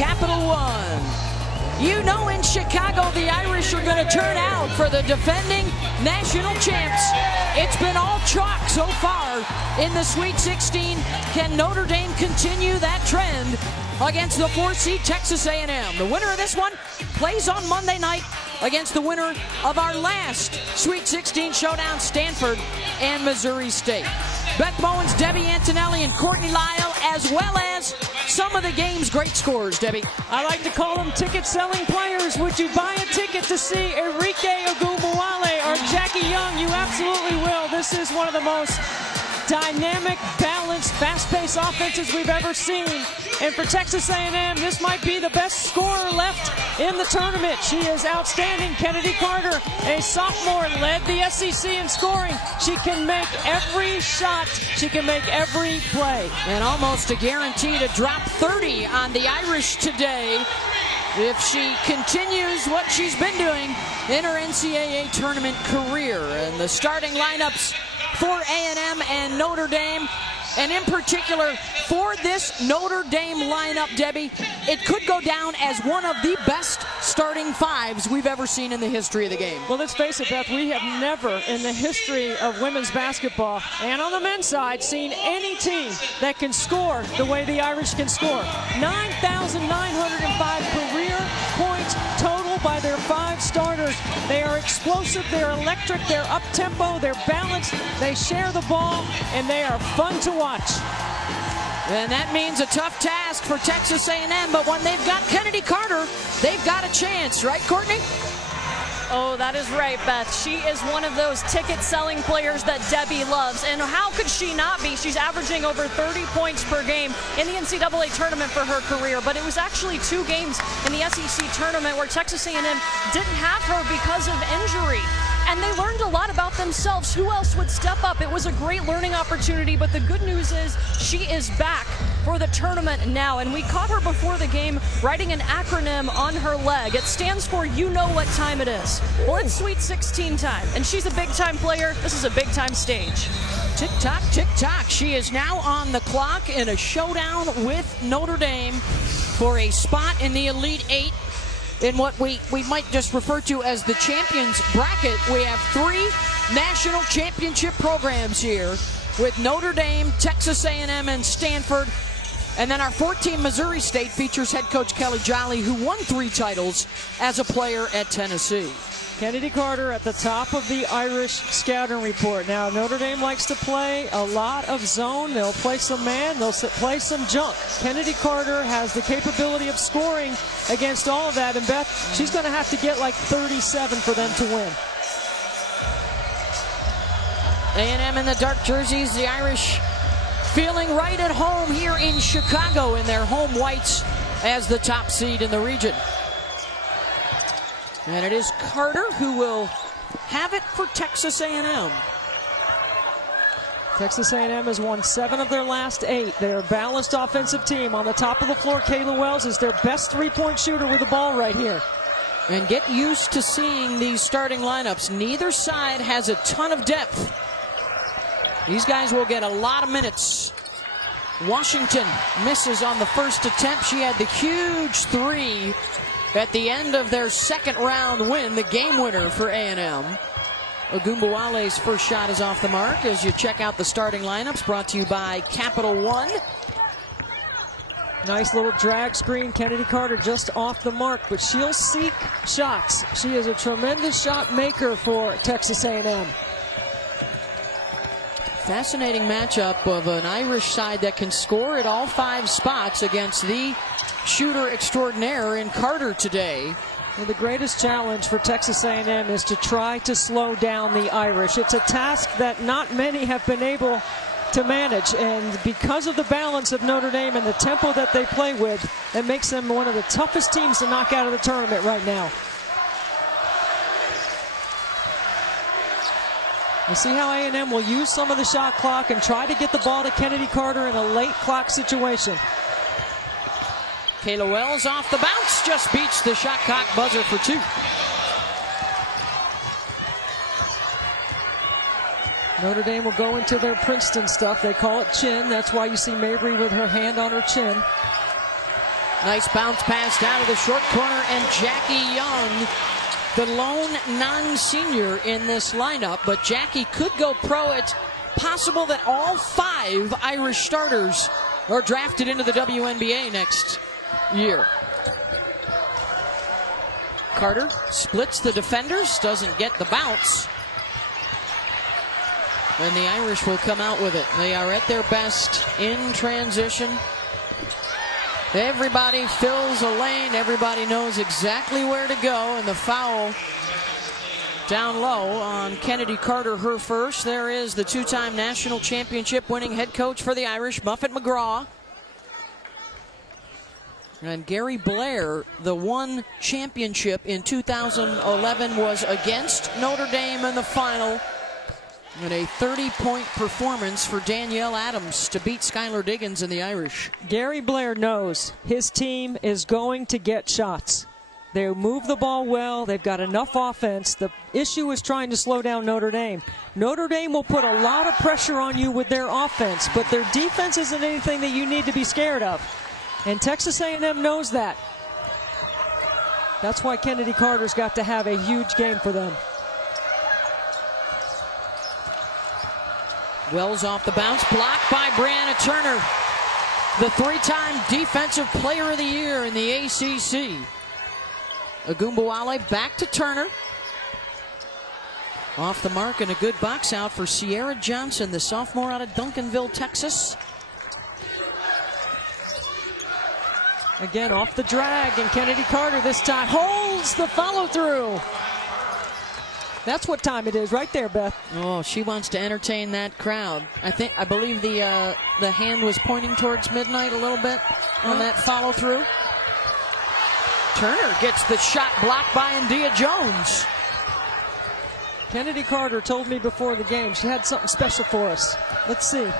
Capital One. You know, in Chicago, the Irish are going to turn out for the defending national champs. It's been all chalk so far in the Sweet 16. Can Notre Dame continue that trend against the 4-seed Texas A&M? The winner of this one plays on Monday night against the winner of our last Sweet 16 showdown, Stanford and Missouri State. Beth Bowens, Debbie Antonelli, and Courtney Lyle, as well as some of the game's great scores. Debbie? I like to call them ticket-selling players. Would you buy a ticket to see Arike, Ogunbowale, or Jackie Young? You absolutely will. This is one of the most dynamic, balanced, fast-paced offenses we've ever seen. And for Texas A&M, this might be the best scorer left in the tournament. She is outstanding. Chennedy Carter, a sophomore, led the SEC in scoring. She can make every shot. She can make every play. And almost a guarantee to drop 30 on the Irish today if she continues what she's been doing in her NCAA tournament career. And the starting lineups for A&M and Notre Dame, and in particular for this Notre Dame lineup, Debbie, it could go down as one of the best starting fives we've ever seen in the history of the game. Well, let's face it, Beth, we have never in the history of women's basketball and on the men's side seen any team that can score the way the Irish can score. 9,905 career points total by their 5 starters. They are explosive, they're electric, they're up-tempo, they're balanced, they share the ball, and they are fun to watch. And that means a tough task for Texas A&M, but when they've got Chennedy Carter, they've got a chance, right, Courtney? Oh, that is right, Beth. She is one of those ticket-selling players that Debbie loves. And how could she not be? She's averaging over 30 points per game in the NCAA tournament for her career. But it was actually 2 games in the SEC tournament where Texas A&M didn't have her because of injury. And they learned a lot about themselves. Who else would step up? It was a great learning opportunity, but the good news is she is back for the tournament now. And we caught her before the game writing an acronym on her leg. It stands for "You Know What Time It Is." Well, it's Sweet 16 time, and she's a big-time player. This is a big-time stage. Tick-tock, tick-tock. She is now on the clock in a showdown with Notre Dame for a spot in the Elite Eight. In what we might just refer to as the Champions Bracket. We have 3 national championship programs here with Notre Dame, Texas A&M, and Stanford. And then our 14 Missouri State features head coach Kelly Jolly, who won 3 titles as a player at Tennessee. Chennedy Carter at the top of the Irish scouting report. Now, Notre Dame likes to play a lot of zone. They'll play some man. They'll play some junk. Chennedy Carter has the capability of scoring against all of that. And, Beth, she's going to have to get like 37 for them to win. A&M in the dark jerseys. The Irish feeling right at home here in Chicago in their home whites as the top seed in the region. And it is Carter who will have it for Texas A&M. Texas A&M has won 7 of their last 8. They're a balanced offensive team. On the top of the floor, Kayla Wells is their best 3-point shooter with the ball right here. And get used to seeing these starting lineups. Neither side has a ton of depth. These guys will get a lot of minutes. Washington misses on the first attempt. She had the huge 3 at the end of their second round win, the game winner for A&M. Ogunbowale's first shot is off the mark as you check out the starting lineups, brought to you by Capital One. Nice little drag screen. Chennedy Carter just off the mark, but she'll seek shots. She is a tremendous shot maker for Texas A&M. Fascinating matchup of an Irish side that can score at all 5 spots against the shooter extraordinaire in Carter today. Well, the greatest challenge for Texas A&M is to try to slow down the Irish. It's a task that not many have been able to manage, and because of the balance of Notre Dame and the tempo that they play with, it makes them one of the toughest teams to knock out of the tournament right now. We'll see how A&M will use some of the shot clock and try to get the ball to Chennedy Carter in a late clock situation. Kayla Wells off the bounce, just beats the shot clock buzzer for 2. Notre Dame will go into their Princeton stuff. They call it chin. That's why you see Mabry with her hand on her chin. Nice bounce pass down to the short corner, and Jackie Young, the lone non-senior in this lineup, but Jackie could go pro. It's possible that all 5 Irish starters are drafted into the WNBA next year. Carter splits the defenders, doesn't get the bounce. And the Irish will come out with it. They are at their best in transition. Everybody fills a lane. Everybody knows exactly where to go. And the foul down low on Chennedy Carter, her first. There is the 2-time national championship winning head coach for the Irish, Muffet McGraw. And Gary Blair, the one championship in 2011 was against Notre Dame in the final. And a 30-point performance for Danielle Adams to beat Skylar Diggins and the Irish. Gary Blair knows his team is going to get shots. They move the ball well. They've got enough offense. The issue is trying to slow down Notre Dame. Notre Dame will put a lot of pressure on you with their offense, but their defense isn't anything that you need to be scared of. And Texas A&M knows that. That's why Chennedy Carter's got to have a huge game for them. Wells off the bounce, blocked by Brianna Turner, the 3-time Defensive Player of the Year in the ACC. Ogunbowale back to Turner. Off the mark and a good box out for Sierra Johnson, the sophomore out of Duncanville, Texas. Again, off the drag, and Chennedy Carter this time holds the follow-through. That's what time it is right there, Beth. Oh, she wants to entertain that crowd. I believe the hand was pointing towards midnight a little bit on that follow-through. Turner gets the shot blocked by India Jones. Chennedy Carter told me before the game she had something special for us. Let's see.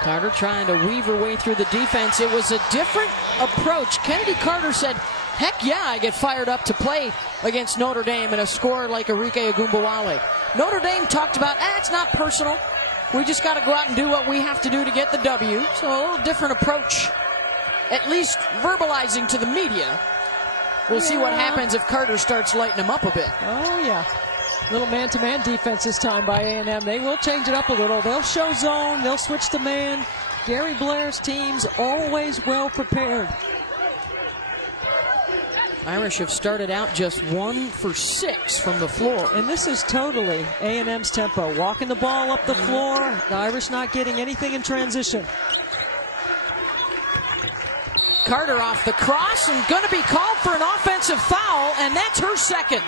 Carter trying to weave her way through the defense. It was a different approach. Chennedy Carter said, heck yeah, I get fired up to play against Notre Dame and a scorer like Arike Ogunbowale. Notre Dame talked about, it's not personal. We just got to go out and do what we have to do to get the W. So a little different approach, at least verbalizing to the media. We'll see what happens if Carter starts lighting them up a bit. Oh, yeah. Little man-to-man defense this time by A&M. They will change it up a little. They'll show zone. They'll switch to man. Gary Blair's team's always well prepared. Irish have started out just 1 for 6 from the floor. And this is totally A&M's tempo. Walking the ball up the floor. The Irish not getting anything in transition. Carter off the cross and going to be called for an offensive foul, and that's her second.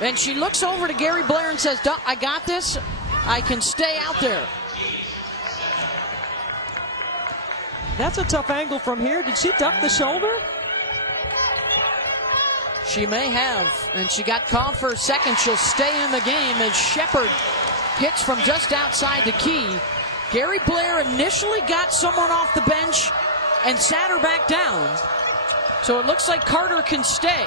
And she looks over to Gary Blair and says, I got this. I can stay out there. That's a tough angle from here. Did she duck the shoulder? She may have. And she got called for a second. She'll stay in the game as Shepard hits from just outside the key. Gary Blair initially got someone off the bench and sat her back down. So it looks like Carter can stay.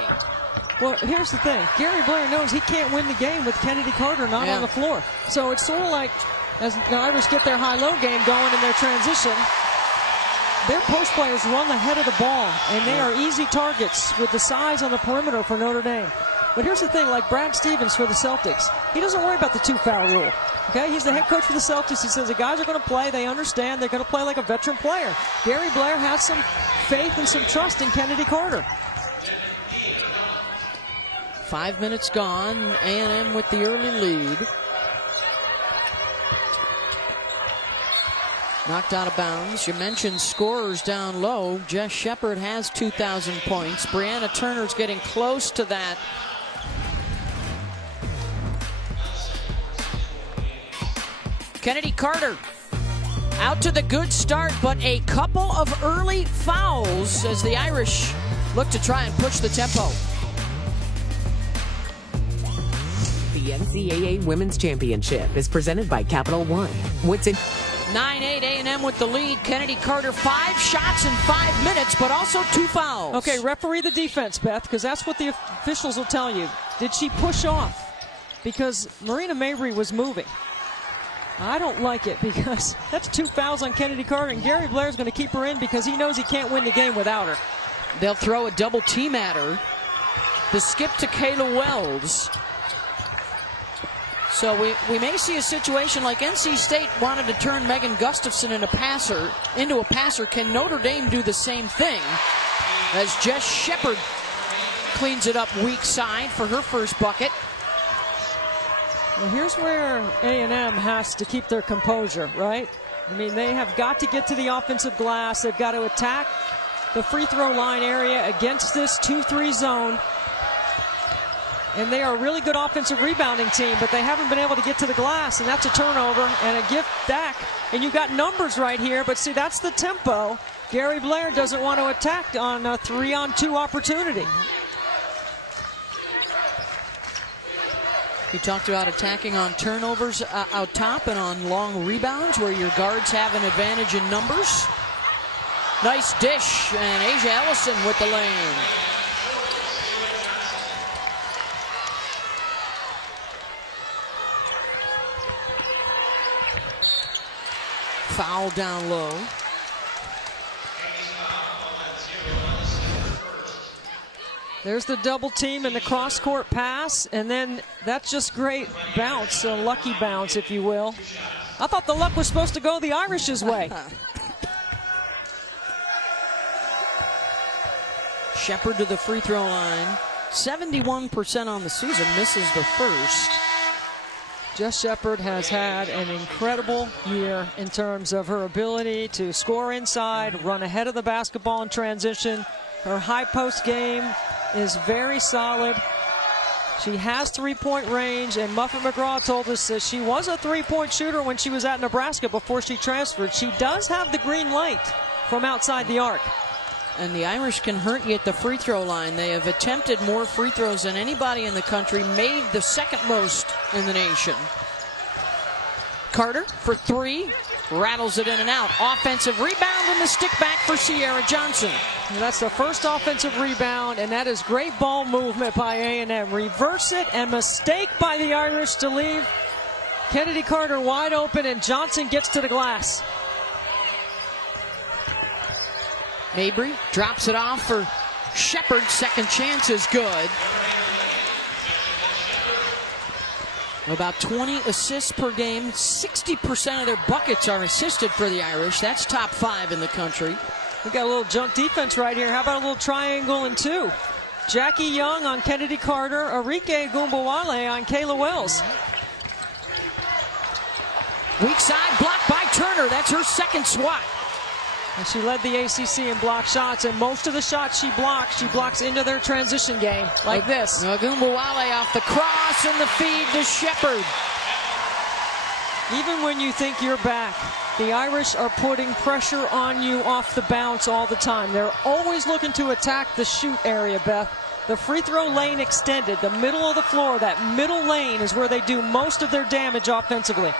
Well, here's the thing. Gary Blair knows he can't win the game with Chennedy Carter not on the floor. So it's sort of like, as the Irish get their high-low game going in their transition, their post players run the head of the ball, and they are easy targets with the size on the perimeter for Notre Dame. But here's the thing, like Brad Stevens for the Celtics, he doesn't worry about the 2-foul rule. Okay, he's the head coach for the Celtics. He says the guys are going to play. They understand. They're going to play like a veteran player. Gary Blair has some faith and some trust in Chennedy Carter. 5 minutes gone. A&M with the early lead. Knocked out of bounds. You mentioned scorers down low. Jess Shepard has 2,000 points. Brianna Turner's getting close to that. Chennedy Carter out to the good start, but a couple of early fouls as the Irish look to try and push the tempo. The NCAA Women's Championship is presented by Capital One. What's in 9-8 A&M with the lead. Chennedy Carter 5 shots in 5 minutes, but also 2 fouls. Okay, referee the defense, Beth, because that's what the officials will tell you. Did she push off? Because Marina Mabry was moving. I don't like it because that's 2 fouls on Chennedy Carter, and Gary Blair's going to keep her in because he knows he can't win the game without her. They'll throw a double team at her. The skip to Kayla Wells. So we may see a situation like NC State wanted to turn Megan Gustafson into a passer. Can Notre Dame do the same thing? As Jess Shepard cleans it up weak side for her first bucket. Well, here's where A&M has to keep their composure, right? I mean, they have got to get to the offensive glass. They've got to attack the free throw line area against this 2-3 zone. And they are a really good offensive rebounding team, but they haven't been able to get to the glass, and that's a turnover and a gift back. And you've got numbers right here, but see, that's the tempo. Gary Blair doesn't want to attack on a 3-on-2 opportunity. We talked about attacking on turnovers out top and on long rebounds where your guards have an advantage in numbers. Nice dish, and Asia Ellison with the lane. Foul down low. There's the double team and the cross-court pass, and then that's just great bounce, a lucky bounce, if you will. I thought the luck was supposed to go the Irish's way. Shepard to the free throw line. 71% on the season, misses the first. Jess Shepard has had an incredible year in terms of her ability to score inside, run ahead of the basketball in transition. Her high post game is very solid. She has three-point range, and Muffet McGraw told us that she was a three-point shooter when she was at Nebraska before she transferred. She does have the green light from outside the arc. And the Irish can hurt you at the free throw line. They have attempted more free throws than anybody in the country, made the second most in the nation. Carter for three, rattles it in and out. Offensive rebound and the stick back for Sierra Johnson. And that's the first offensive rebound, and that is great ball movement by A&M. Reverse it, and mistake by the Irish to leave Chennedy Carter wide open, and Johnson gets to the glass. Mabry drops it off for Shepard. Second chance is good. About 20 assists per game. 60% of their buckets are assisted for the Irish. That's top 5 in the country. We got a little junk defense right here. How about a little triangle and two? Jackie Young on Chennedy Carter. Arike Ogunbowale on Kayla Wells. Weak side blocked by Turner. That's her second swat. And she led the ACC in block shots, and most of the shots she blocks into their transition game, like this. Ogunbowale off the cross and the feed to Shepard. Even when you think you're back, the Irish are putting pressure on you off the bounce all the time. They're always looking to attack the shoot area, Beth. The free throw lane extended, the middle of the floor, that middle lane is where they do most of their damage offensively.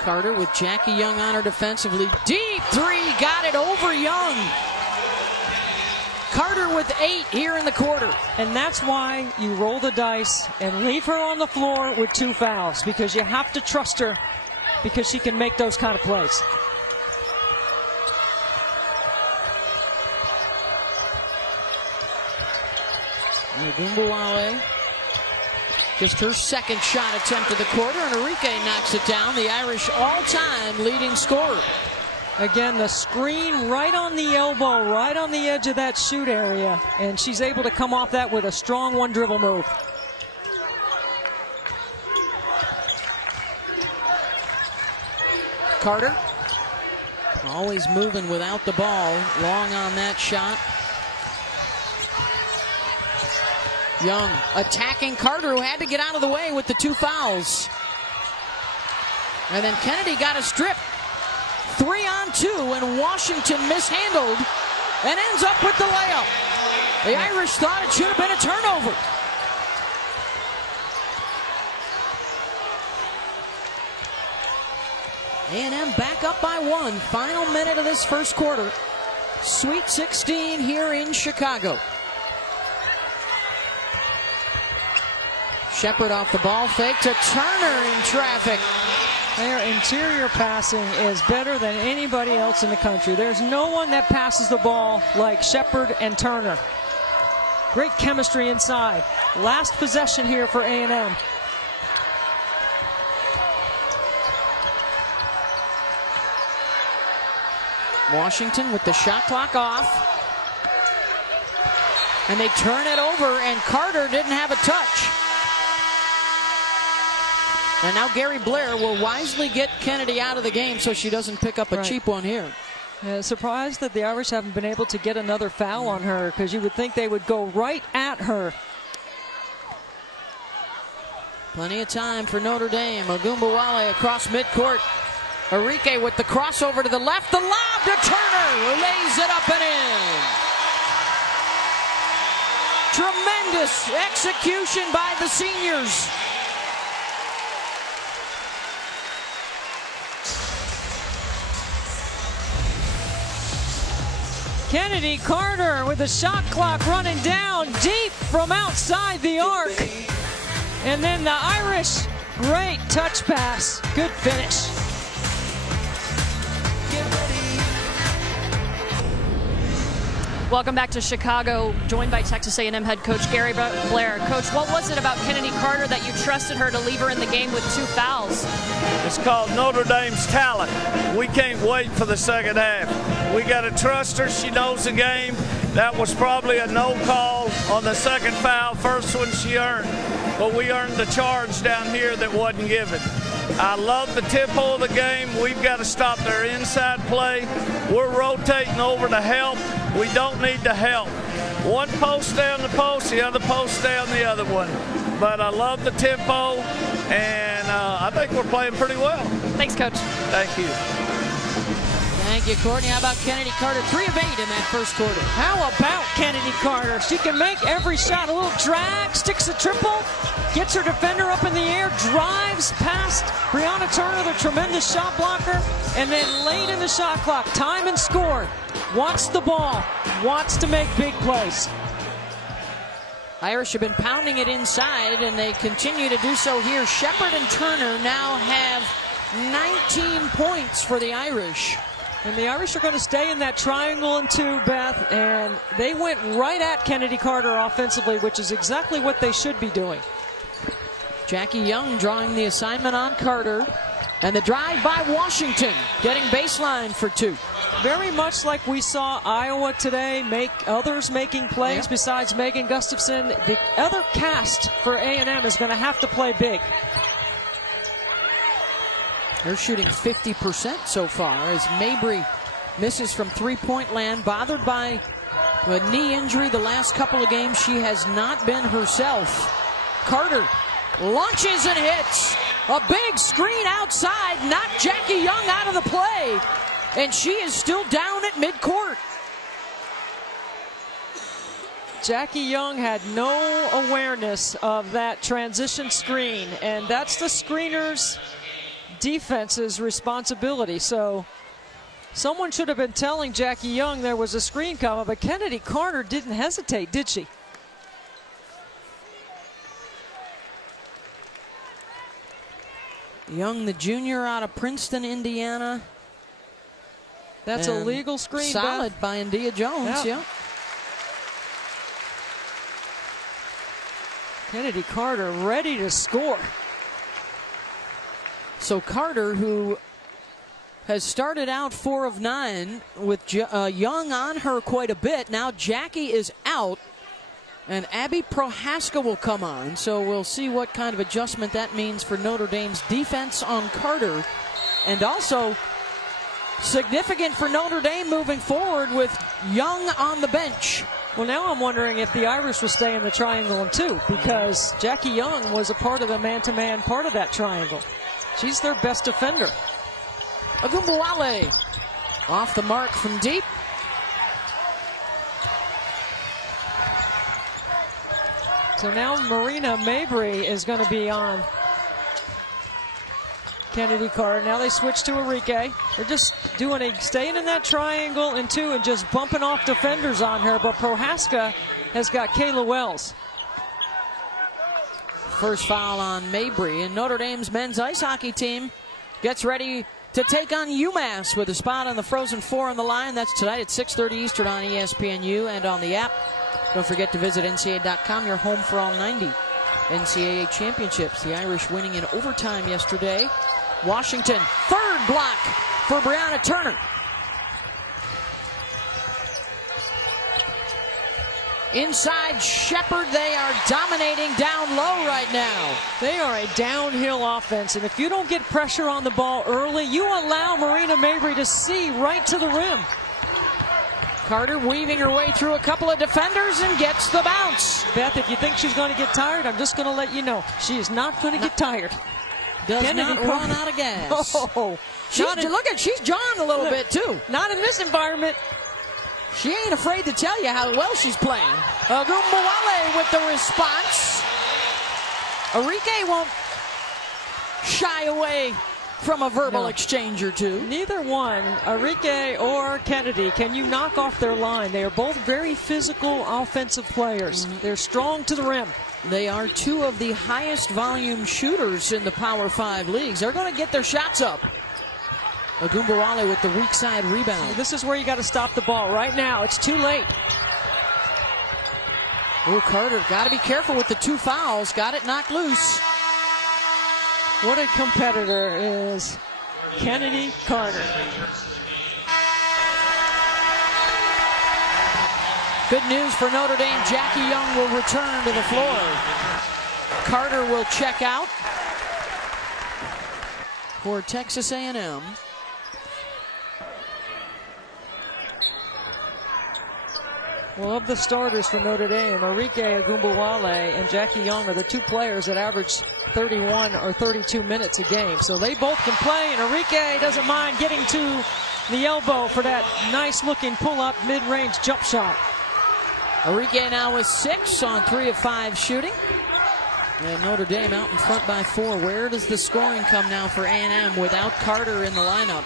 Carter with Jackie Young on her defensively. Deep three, got it over Young. Carter with 8 here in the quarter. And that's why you roll the dice and leave her on the floor with 2 fouls, because you have to trust her because she can make those kind of plays. Ogunbowale, just her second shot attempt of the quarter, and Arike knocks it down, the Irish all-time leading scorer. Again, the screen right on the elbow, right on the edge of that shoot area, and she's able to come off that with a strong one-dribble move. Carter, always moving without the ball, long on that shot. Young attacking Carter, who had to get out of the way with the 2 fouls. And then Chennedy got a strip. 3-on-2, and Washington mishandled and ends up with the layup. The Irish thought it should have been a turnover. A&M back up by 1. Final minute of this first quarter. Sweet 16 here in Chicago. Shepard off the ball fake to Turner in traffic. Their interior passing is better than anybody else in the country. There's no one that passes the ball like Shepard and Turner. Great chemistry inside. Last possession here for A&M. Washington with the shot clock off. And they turn it over, and Carter didn't have a touch. And now Gary Blair will wisely get Chennedy out of the game so she doesn't pick up a cheap one here. Surprised that the Irish haven't been able to get another foul on her, because you would think they would go right at her. Plenty of time for Notre Dame. Ogunbowale across midcourt. Arike with the crossover to the left. The lob to Turner, who lays it up and in. Tremendous execution by the seniors. Kennedy Carter with the shot clock running down deep from outside the arc. And then the Irish, great touch pass. Good finish. Welcome back to Chicago, joined by Texas A&M head coach Gary Blair. Coach, what was it about Kennedy Carter that you trusted her to leave her in the game with 2 fouls? It's called Notre Dame's talent. We can't wait for the second half. We got to trust her. She knows the game. That was probably a no call on the second foul. First one she earned. But we earned the charge down here that wasn't given. I love the tempo of the game. We've got to stop their inside play. We're rotating over to help. We don't need to help. One post down the post, the other post down the other one. But I love the tempo, and I think we're playing pretty well. Thanks, Coach. Thank you. Thank you, Courtney. How about Kennedy Carter? 3 of 8 in that first quarter. How about Kennedy Carter? She can make every shot. A little drag, sticks a triple, gets her defender up in the air, drives past Brianna Turner, the tremendous shot blocker, and then late in the shot clock, time and score. Wants the ball, wants to make big plays. Irish have been pounding it inside, and they continue to do so here. Shepard and Turner now have 19 points for the Irish. And the Irish are going to stay in that triangle and 2, Beth, and they went right at Kennedy Carter offensively, which is exactly what they should be doing. Jackie Young drawing the assignment on Carter, and the drive by Washington, getting baseline for 2. Very much like we saw Iowa today, others making plays besides Megan Gustafson. The other cast for A&M is going to have to play big. They're shooting 50% so far as Mabry misses from 3-point land, bothered by a knee injury the last couple of games. She has not been herself. Carter launches and hits. A big screen outside, knocked Jackie Young out of the play, and she is still down at midcourt. Jackie Young had no awareness of that transition screen, and that's the screener's defense's responsibility. So someone should have been telling Jackie Young there was a screen coming, but Kennedy Carter didn't hesitate, did she? Young, the junior out of Princeton, Indiana. That's a legal screen. Solid Beth. by India Jones, yeah. Kennedy Carter ready to score. So Carter, who has started out 4 of 9 with Young on her quite a bit. Now Jackie is out, and Abby Prohaska will come on. So we'll see what kind of adjustment that means for Notre Dame's defense on Carter. And also significant for Notre Dame moving forward with Young on the bench. Well, now I'm wondering if the Irish will stay in the triangle in 2, because Jackie Young was a part of the man-to-man part of that triangle. She's their best defender. Ogunbowale off the mark from deep. So now Marina Mabry is going to be on Kennedy Carter. Now they switch to Arike. They're just staying in that triangle in 2 and just bumping off defenders on her. But Prohaska has got Kayla Wells. first foul on Mabry. And Notre Dame's men's ice hockey team gets ready to take on UMass with a spot on the Frozen Four on the line. That's tonight at 6:30 Eastern on ESPNU and on the app. Don't forget to visit NCAA.com, your home for all 90 NCAA championships. The Irish winning in overtime yesterday. Washington, third block for Brianna Turner. Inside Shepherd, they are dominating down low right now. They are a downhill offense, and if you don't get pressure on the ball early, you allow Marina Mabry to see right to the rim. Carter weaving her way through a couple of defenders and gets the bounce. Beth, if you think she's going to get tired, I'm just going to let you know. She is not going to get tired. Does Kennedy not run out of gas. Oh, she's jawing a little bit too. Not in this environment. She ain't afraid to tell you how well she's playing. Ogunbowale with the response. Arike won't shy away from a verbal exchange or two. Neither one, Arike or Chennedy, can you knock off their line. They are both very physical offensive players. They're strong to the rim. They are two of the highest volume shooters in the Power 5 leagues. They're going to get their shots up. Ogunbowale with the weak side rebound. This is where you got to stop the ball right now. It's too late. Oh, Carter, got to be careful with the two fouls. Got it knocked loose. What a competitor is Chennedy Carter. Good news for Notre Dame. Jackie Young will return to the floor. Carter will check out for Texas A&M. Well, of the starters for Notre Dame, Arike Ogunbowale and Jackie Young are the two players that average 31 or 32 minutes a game. So they both can play, and Arike doesn't mind getting to the elbow for that nice-looking pull-up mid-range jump shot. Arike now with 6 on 3 of 5 shooting. And Notre Dame out in front by 4. Where does the scoring come now for A&M without Carter in the lineup?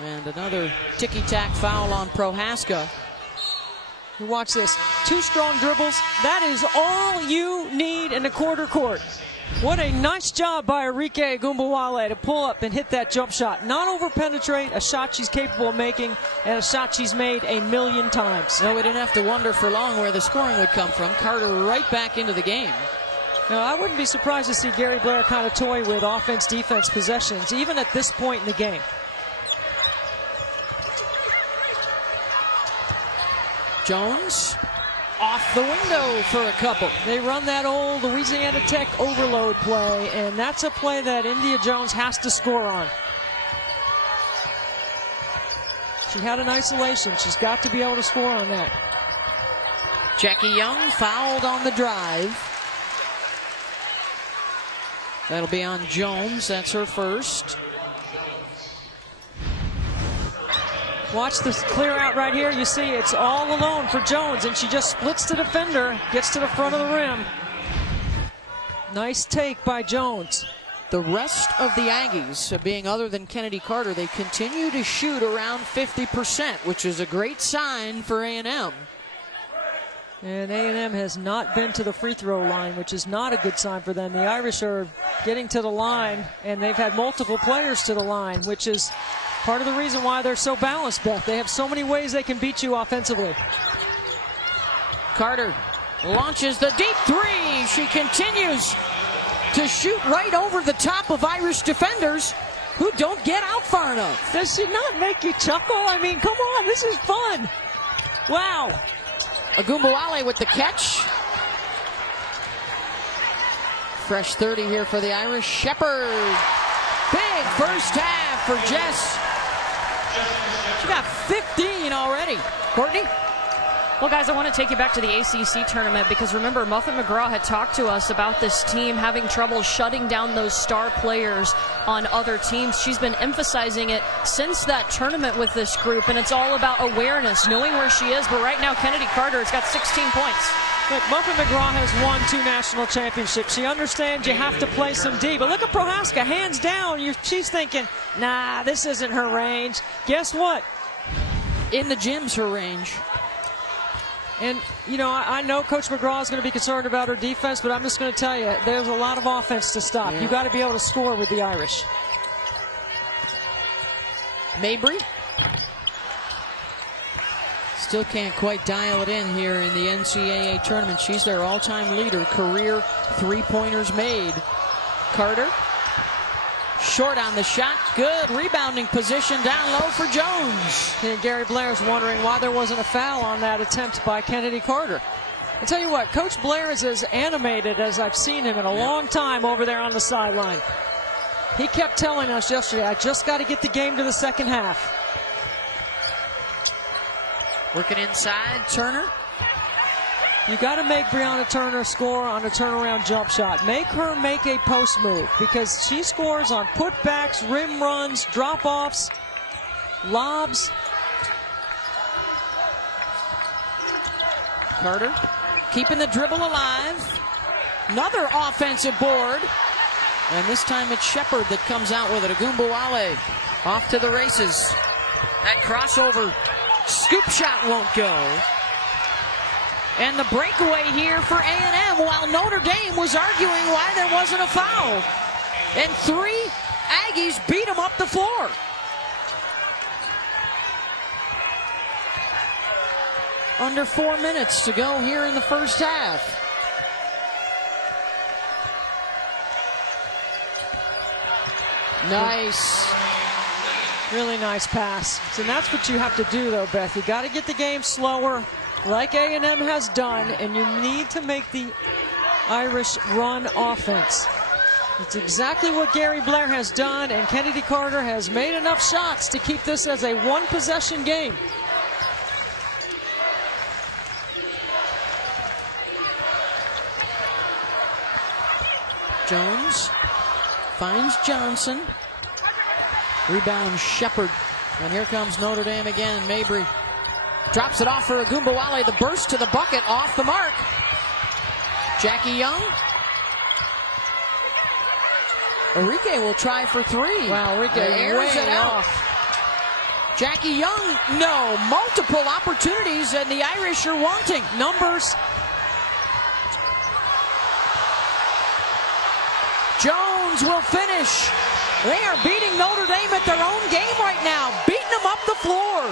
And another ticky-tack foul on Prohaska. Watch this. 2 strong dribbles. That is all you need in the quarter court. What a nice job by Arike Ogunbowale to pull up and hit that jump shot. Not over-penetrate, a shot she's capable of making, and a shot she's made a million times. No, we didn't have to wonder for long where the scoring would come from. Carter right back into the game. Now, I wouldn't be surprised to see Gary Blair kind of toy with offense-defense possessions, even at this point in the game. Jones off the window for a couple. They run that old Louisiana Tech overload play, and that's a play that India Jones has to score on. She had an isolation. She's got to be able to score on that. Jackie Young fouled on the drive. That'll be on Jones. That's her first. Watch this clear out right here. You see it's all alone for Jones, and she just splits the defender, gets to the front of the rim. Nice take by Jones. The rest of the Aggies, being other than Chennedy Carter, they continue to shoot around 50%, which is a great sign for A&M. And A&M has not been to the free throw line, which is not a good sign for them. The Irish are getting to the line, and they've had multiple players to the line, which is part of the reason why they're so balanced, Beth. They have so many ways they can beat you offensively. Carter launches the deep three. She continues to shoot right over the top of Irish defenders who don't get out far enough. Does she not make you chuckle? I mean, come on, this is fun. Wow. Ogunbowale with the catch. Fresh 30 here for the Irish. Shepherd. Big first half for Jess. She got 15 already. Courtney? Well, guys, I want to take you back to the ACC tournament because remember, Muffet McGraw had talked to us about this team having trouble shutting down those star players on other teams. She's been emphasizing it since that tournament with this group, and it's all about awareness, knowing where she is. But right now, Chennedy Carter has got 16 points. Look, Muffet McGraw has won 2 national championships. She understands you have to play some D. But look at Prohaska, hands down. She's thinking, nah, this isn't her range. Guess what? In the gym's her range. And, you know, I know Coach McGraw is going to be concerned about her defense, but I'm just going to tell you, there's a lot of offense to stop. Yeah. You got to be able to score with the Irish. Mabry still can't quite dial it in here in the NCAA tournament. She's their all-time leader, career three-pointers made. Carter, short on the shot. Good rebounding position down low for Jones. And Gary Blair's wondering why there wasn't a foul on that attempt by Chennedy Carter. I'll tell you what, Coach Blair is as animated as I've seen him in a long time over there on the sideline. He kept telling us yesterday, I just got to get the game to the second half. Working inside, Turner. You got to make Brianna Turner score on a turnaround jump shot. Make her make a post move because she scores on putbacks, rim runs, drop-offs, lobs. Carter keeping the dribble alive. Another offensive board. And this time it's Shepard that comes out with it. Ogunbowale off to the races. That crossover scoop shot won't go. And the breakaway here for A&M while Notre Dame was arguing why there wasn't a foul. And 3 Aggies beat them up the floor. Under 4 minutes to go here in the first half. Nice. Really nice pass. So that's what you have to do, though, Beth. You got to get the game slower, like A&M has done, and you need to make the Irish run offense. It's exactly what Gary Blair has done, and Chennedy Carter has made enough shots to keep this as a one-possession game. Jones finds Johnson. Rebound Shepard. And here comes Notre Dame again. Mabry drops it off for Ogunbowale. The burst to the bucket off the mark. Jackie Young. Arike will try for 3. Wow, Arike airs way it out. off. Jackie Young, no. Multiple opportunities, and the Irish are wanting. Numbers. Jones will finish. They are beating Notre Dame at their own game right now, beating them up the floor.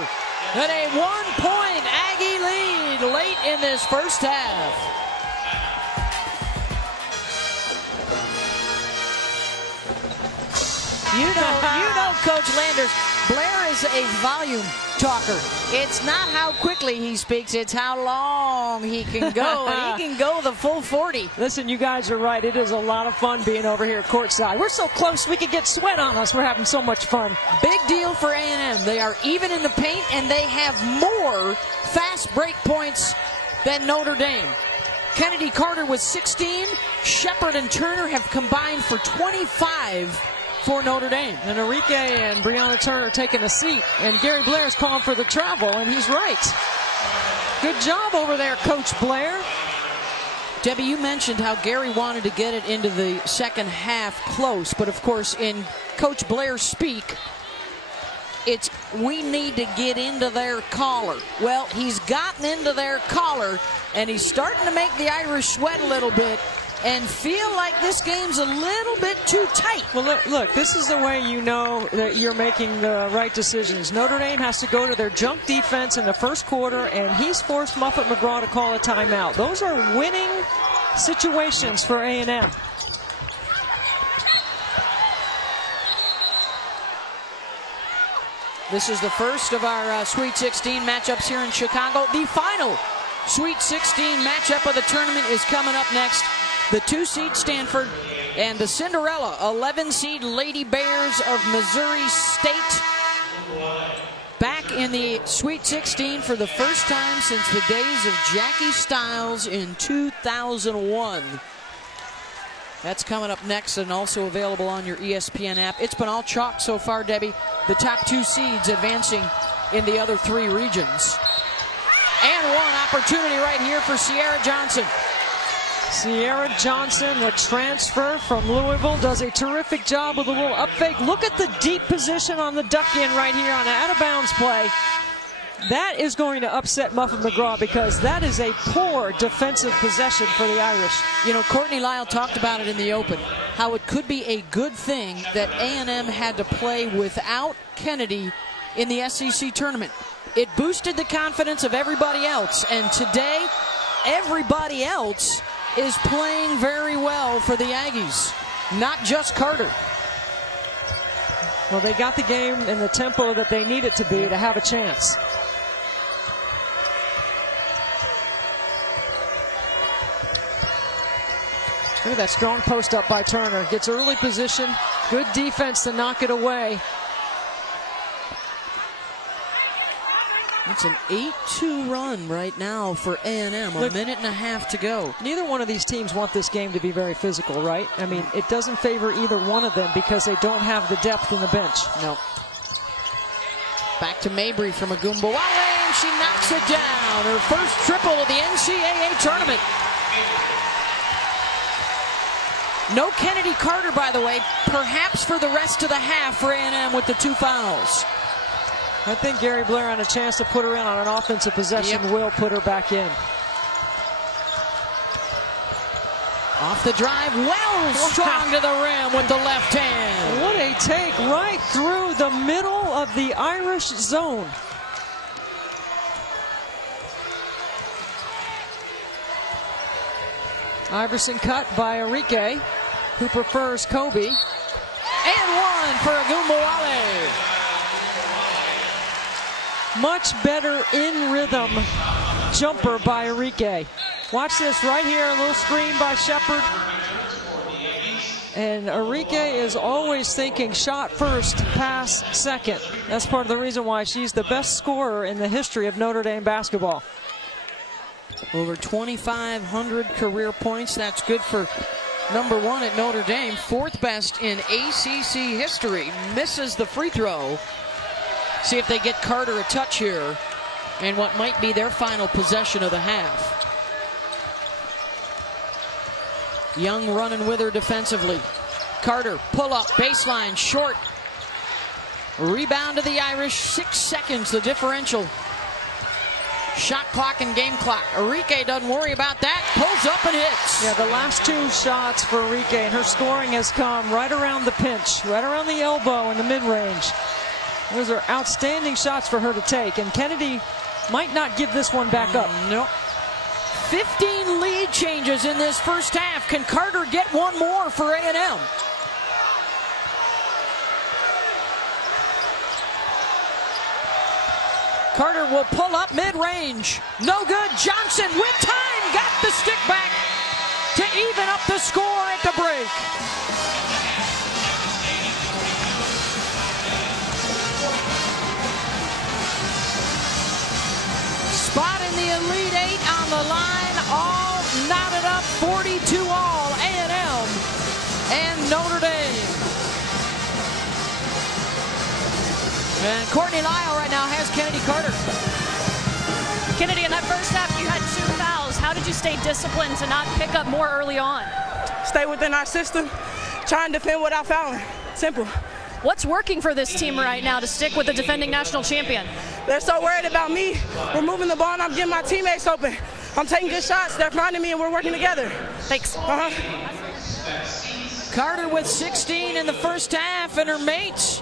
And a 1-point Aggie lead late in this first half. You know, Coach Landers, Blair is a volume talker. It's not how quickly he speaks, it's how long he can go. And he can go the full 40. Listen, you guys are right. It is a lot of fun being over here courtside. We're so close we could get sweat on us. We're having so much fun. Big deal for A&M. They are even in the paint, and they have more fast break points than Notre Dame. Chennedy Carter with 16. Shepard and Turner have combined for 25 for Notre Dame. And Arike and Brianna Turner taking a seat. And Gary Blair's calling for the travel, and he's right. Good job over there, Coach Blair. Debbie, you mentioned how Gary wanted to get it into the second half close, but of course in Coach Blair's speak, it's we need to get into their collar. Well, he's gotten into their collar, and he's starting to make the Irish sweat a little bit and feel like this game's a little bit too tight. Well, look, this is the way you know that you're making the right decisions. Notre Dame has to go to their junk defense in the first quarter, and he's forced Muffet McGraw to call a timeout. Those are winning situations for A&M. This is the first of our Sweet 16 matchups here in Chicago. The final Sweet 16 matchup of the tournament is coming up next. The 2-seed Stanford and the Cinderella 11-seed Lady Bears of Missouri State. Back in the Sweet 16 for the first time since the days of Jackie Stiles in 2001. That's coming up next and also available on your ESPN app. It's been all chalk so far, Debbie. The top 2 seeds advancing in the other 3 regions. And one opportunity right here for Sierra Johnson. Sierra Johnson, the transfer from Louisville, does a terrific job with a little up fake. Look at the deep position on the duck in right here on an out-of-bounds play. That is going to upset Muffin McGraw because that is a poor defensive possession for the Irish. You know, Courtney Lyle talked about it in the open, how it could be a good thing that A&M had to play without Chennedy in the SEC tournament. It boosted the confidence of everybody else, and today, everybody else is playing very well for the Aggies, not just Carter. Well, they got the game in the tempo that they need it to be to have a chance. Look at that strong post up by Turner. Gets early position. Good defense to knock it away. It's an 8-2 run right now for A&M. A minute and a half to go. Neither one of these teams want this game to be very physical, right? I mean, it doesn't favor either one of them because they don't have the depth in the bench. No. Back to Mabry from Ogunbowale, and she knocks it down. Her first triple of the NCAA tournament. No Chennedy Carter, by the way, perhaps for the rest of the half for A&M with the 2 fouls. I think Gary Blair, on a chance to put her in on an offensive possession, will put her back in. Off the drive, Wells strong to the rim with the left hand. What a take right through the middle of the Irish zone. Iverson cut by Arike, who prefers Kobe. And one for Ogunbowale. Much better in rhythm jumper by Arike. Watch this right here, a little screen by Shepard. And Arike is always thinking shot first, pass second. That's part of the reason why she's the best scorer in the history of Notre Dame basketball. Over 2,500 career points. That's good for #1 at Notre Dame. 4th best in ACC history. Misses the free throw. See if they get Carter a touch here in what might be their final possession of the half. Young running with her defensively. Carter, pull up, baseline, short. Rebound to the Irish, 6 seconds, the differential. Shot clock and game clock. Arike doesn't worry about that, pulls up and hits. Yeah, the last 2 shots for Arike, and her scoring has come right around the pinch, right around the elbow in the mid-range. Those are outstanding shots for her to take, and Chennedy might not give this one back up. Nope. 15 lead changes in this first half. Can Carter get one more for A&M? Carter will pull up mid-range. No good. Johnson with time got the stick back to even up the score at the break. Spot in the Elite Eight on the line, all knotted up, 42 all, A&M and Notre Dame. And Courtney Lyle right now has Chennedy Carter. Kennedy, in that first half, you had 2 fouls. How did you stay disciplined to not pick up more early on? Stay within our system, try and defend without fouling. Simple. What's working for this team right now to stick with the defending national champion? They're so worried about me. We're moving the ball, and I'm getting my teammates open. I'm taking good shots. They're finding me, and we're working together. Thanks. Carter with 16 in the first half, and her mates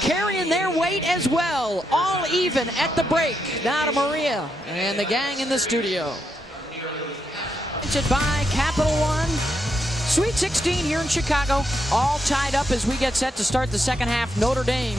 carrying their weight as well. All even at the break. Now to Maria and the gang in the studio. Presented by Capital One. Sweet 16 here in Chicago. All tied up as we get set to start the second half. Notre Dame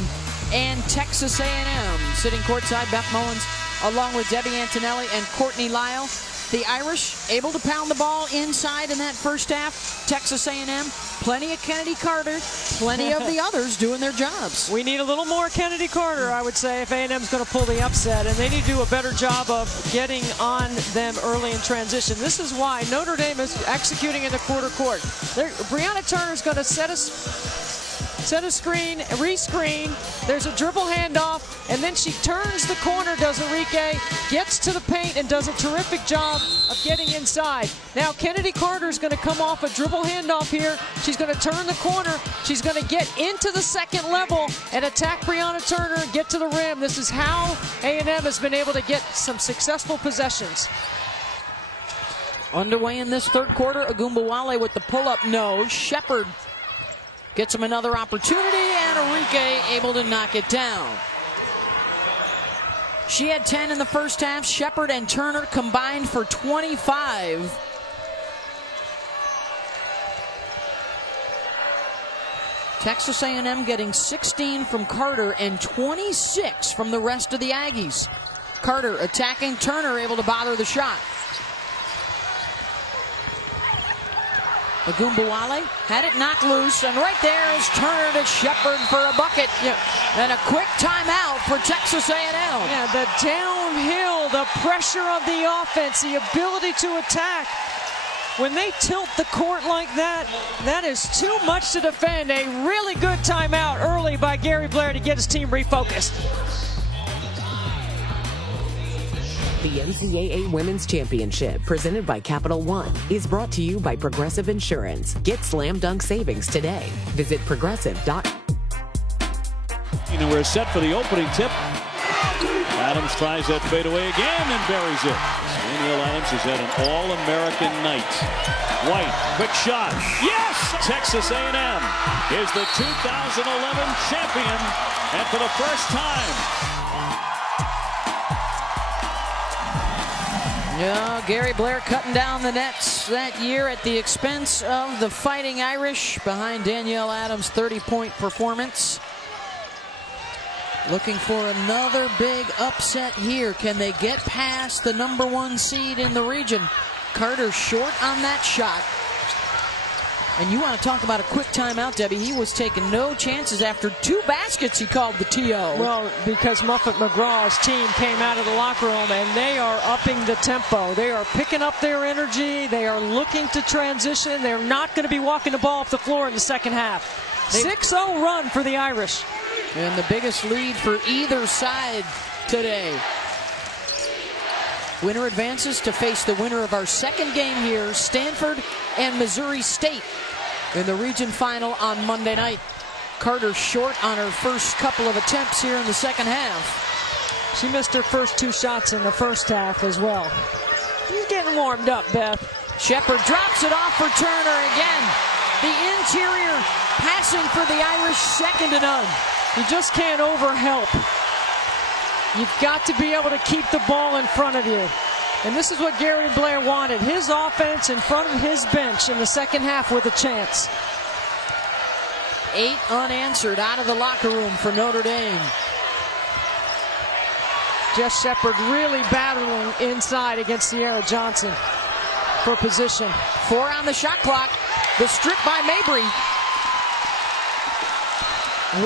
and Texas A&M. Sitting courtside, Beth Mullins along with Debbie Antonelli and Courtney Lyle. The Irish able to pound the ball inside in that first half. Texas A&M, plenty of Chennedy Carter, plenty of the others doing their jobs. We need a little more Chennedy Carter, I would say, if A&M's going to pull the upset, and they need to do a better job of getting on them early in transition. This is why Notre Dame is executing in the quarter court. Brianna Turner's going to set us set a screen, a rescreen, there's a dribble handoff, and then she turns the corner, does Arike, gets to the paint and does a terrific job of getting inside. Now Chennedy Carter is going to come off a dribble handoff here. She's going to turn the corner. She's going to get into the second level and attack Brianna Turner and get to the rim. This is how A&M has been able to get some successful possessions. Underway in this third quarter, Ogunbowale with the pull-up, no. Shepard gets him another opportunity, and Arike able to knock it down. She had 10 in the first half. Shepard and Turner combined for 25. Texas A&M getting 16 from Carter and 26 from the rest of the Aggies. Carter attacking Turner, able to bother the shot. Ogunbowale had it knocked loose, and right there is Turner to Shepard for a bucket. Yeah. And a quick timeout for Texas A&M. Yeah, the downhill, the pressure of the offense, the ability to attack. When they tilt the court like that, that is too much to defend. A really good timeout early by Gary Blair to get his team refocused. The NCAA Women's Championship, presented by Capital One, is brought to you by Progressive Insurance. Get slam dunk savings today. Visit progressive.com. We're set for the opening tip. Adams tries that fadeaway again and buries it. Danielle Adams has had an all-American night. White, quick shot. Yes! Texas A&M is the 2011 champion, and for the first time. Yeah, Gary Blair cutting down the nets that year at the expense of the Fighting Irish behind Danielle Adams' 30-point performance. Looking for another big upset here. Can they get past the #1 seed in the region? Carter short on that shot. And you want to talk about a quick timeout, Debbie. He was taking no chances after 2 baskets he called the TO. Well, because Muffet McGraw's team came out of the locker room and they are upping the tempo. They are picking up their energy. They are looking to transition. They're not going to be walking the ball off the floor in the second half. 6-0 run for the Irish. And the biggest lead for either side today. Winner advances to face the winner of our second game here, Stanford and Missouri State, in the region final on Monday night. Carter short on her first couple of attempts here in the second half. She missed her first 2 shots in the first half as well. She's getting warmed up, Beth. Shepard drops it off for Turner again. The interior passing for the Irish, second to none. You just can't overhelp. You've got to be able to keep the ball in front of you. And this is what Gary Blair wanted. His offense in front of his bench in the second half with a chance. 8 unanswered out of the locker room for Notre Dame. Jess Shepard really battling inside against Sierra Johnson for position. 4 on the shot clock. The strip by Mabry.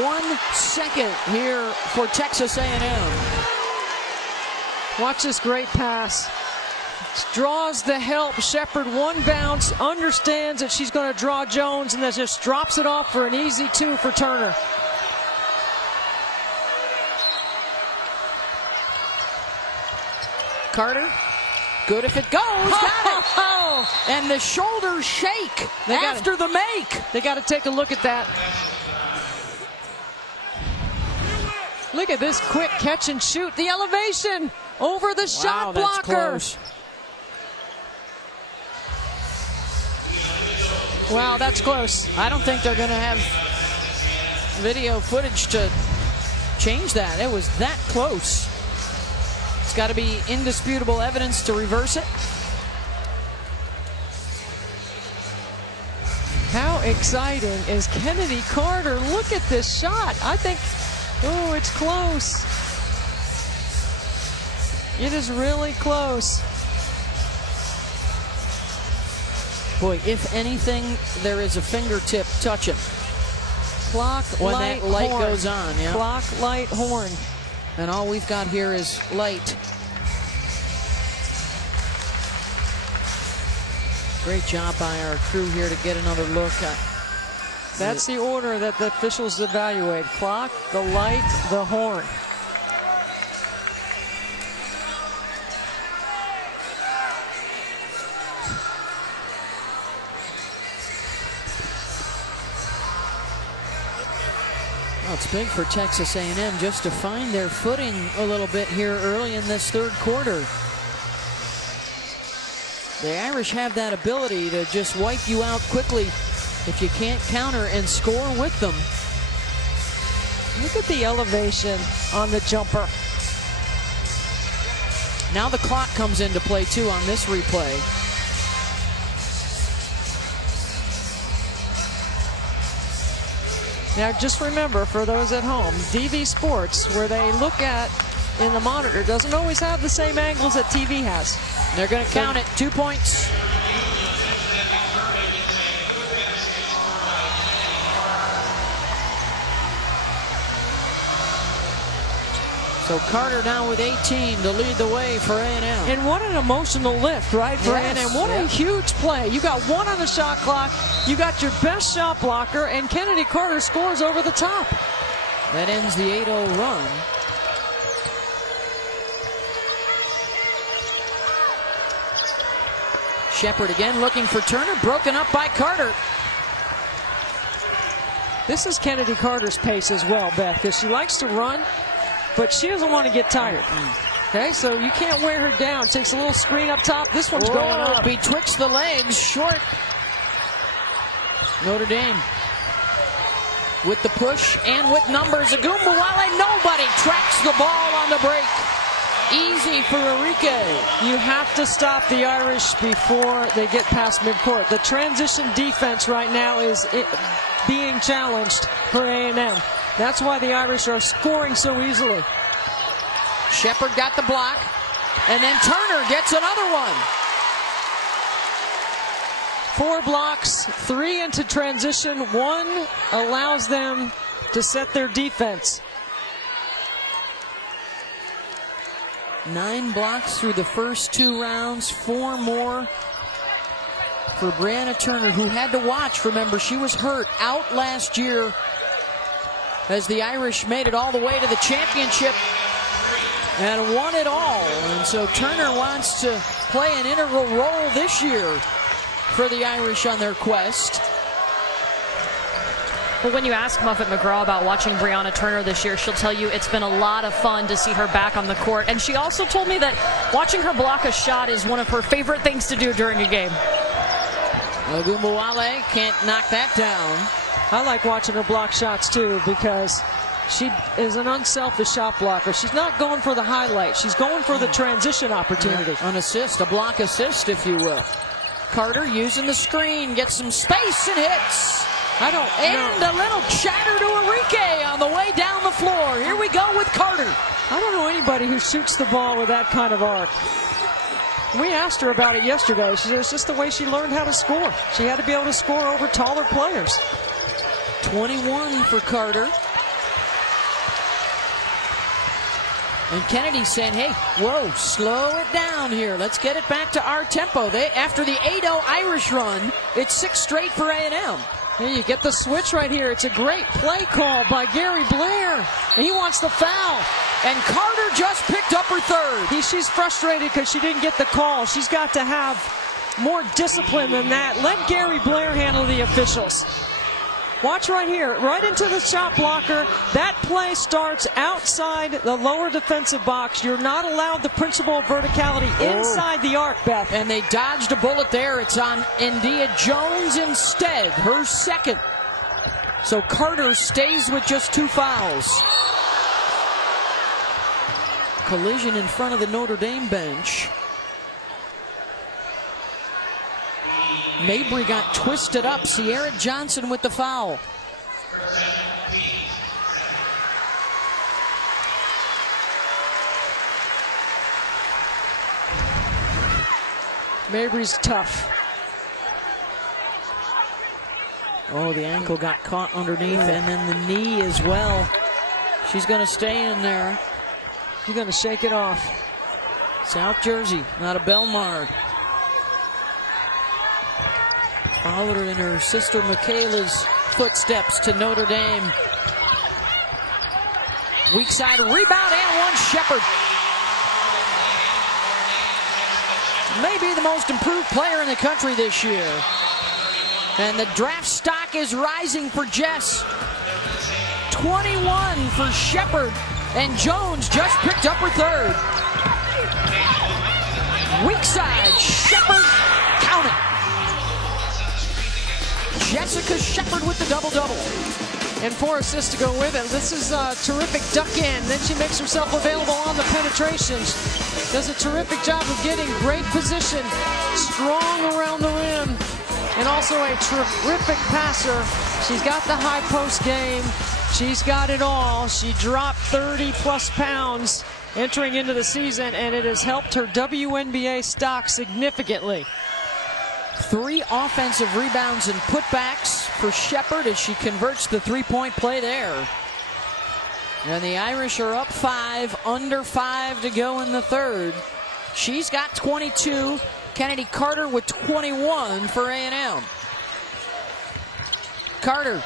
1 second here for Texas A&M. Watch this great pass. Draws the help. Shepard 1 bounce, understands that she's going to draw Jones, and then just drops it off for an easy 2 for Turner. Carter, good if it goes. Got it. And the shoulders shake after the make. They got to take a look at that. Look at this quick catch and shoot. The elevation over the shot blocker. That's close. Wow, that's close. I don't think they're going to have video footage to change that. It was that close. It's got to be indisputable evidence to reverse it. How exciting is Chennedy Carter? Look at this shot. I think, oh, it's close. It is really close. Boy, if anything, there is a fingertip touching. Clock, when light, that light horn. goes on, yeah. Clock, light, horn. And all we've got here is light. Great job by our crew here to get another look. That's the order that the officials evaluate. Clock, the light, the horn. Well, it's big for Texas A&M just to find their footing a little bit here early in this third quarter. The Irish have that ability to just wipe you out quickly if you can't counter and score with them. Look at the elevation on the jumper. Now the clock comes into play too on this replay. Now just remember, for those at home, DV Sports, where they look at in the monitor, doesn't always have the same angles that TV has. They're going to count it. 2 points. So Carter now with 18 to lead the way for A&M. And what an emotional lift, right, for Yes, A&M. What a huge play. You got one on the shot clock. You got your best shot blocker, and Chennedy Carter scores over the top. That ends the 8-0 run. Shepard again looking for Turner, broken up by Carter. This is Chennedy Carter's pace as well, Beth, because she likes to run, but she doesn't want to get tired. Okay, so you can't wear her down. Takes a little screen up top. This one's going up. Betwixt the legs, short. Notre Dame with the push and with numbers. Ogunbowale, nobody tracks the ball on the break. Easy for Arike. You have to stop the Irish before they get past midcourt. The transition defense right now is being challenged for A&M. That's why the Irish are scoring so easily. Shepard got the block, and then Turner gets another one. 4 blocks, 3 into transition. 1 allows them to set their defense. 9 blocks through the first 2 rounds, 4 more for Brianna Turner, who had to watch. Remember, she was hurt out last year as the Irish made it all the way to the championship and won it all. And so Turner wants to play an integral role this year for the Irish on their quest. But when you ask Muffet McGraw about watching Brianna Turner this year, she'll tell you it's been a lot of fun to see her back on the court. And she also told me that watching her block a shot is one of her favorite things to do during a game. Ogunbowale can't knock that down. I like watching her block shots too, because she is an unselfish shot blocker. She's not going for the highlight. She's going for the transition opportunity. An assist, a block assist, if you will. Carter using the screen, gets some space and hits. And a little chatter to Arike on the way down the floor. Here we go with Carter. I don't know anybody who shoots the ball with that kind of arc. We asked her about it yesterday. She said it's just the way she learned how to score. She had to be able to score over taller players. 21 for Carter. And Chennedy saying, hey, whoa, slow it down here. Let's get it back to our tempo. After the 8-0 Irish run, it's 6 straight for A&M. Hey, you get the switch right here. It's a great play call by Gary Blair. And he wants the foul. And Carter just picked up her third. She's frustrated because she didn't get the call. She's got to have more discipline than that. Let Gary Blair handle the officials. Watch right here, right into the shot blocker. That play starts outside the lower defensive box. You're not allowed the principle of verticality inside the arc, Beth. And they dodged a bullet there. It's on India Jones instead, her second. So Carter stays with just 2 fouls. Collision in front of the Notre Dame bench. Mabry got twisted up. Sierra Johnson with the foul. Mabry's tough. Oh, the ankle got caught underneath, and then the knee as well. She's going to stay in there. She's going to shake it off. South Jersey, not a Belmar. Followed her in her sister Michaela's footsteps to Notre Dame. Weak side rebound and one. Shepherd. Maybe the most improved player in the country this year. And the draft stock is rising for Jess. 21 for Shepherd. And Jones just picked up her third. Weak side, Shepherd, count it. Jessica Shepherd with the double-double. And 4 assists to go with it. This is a terrific duck in. Then she makes herself available on the penetrations. Does a terrific job of getting great position, strong around the rim, and also a terrific passer. She's got the high post game. She's got it all. She dropped 30-plus pounds entering into the season, and it has helped her WNBA stock significantly. 3 offensive rebounds and putbacks for Shepherd as she converts the three-point play there. And the Irish are up 5, under 5 to go in the third. She's got 22. Chennedy Carter with 21 for A&M. Carter,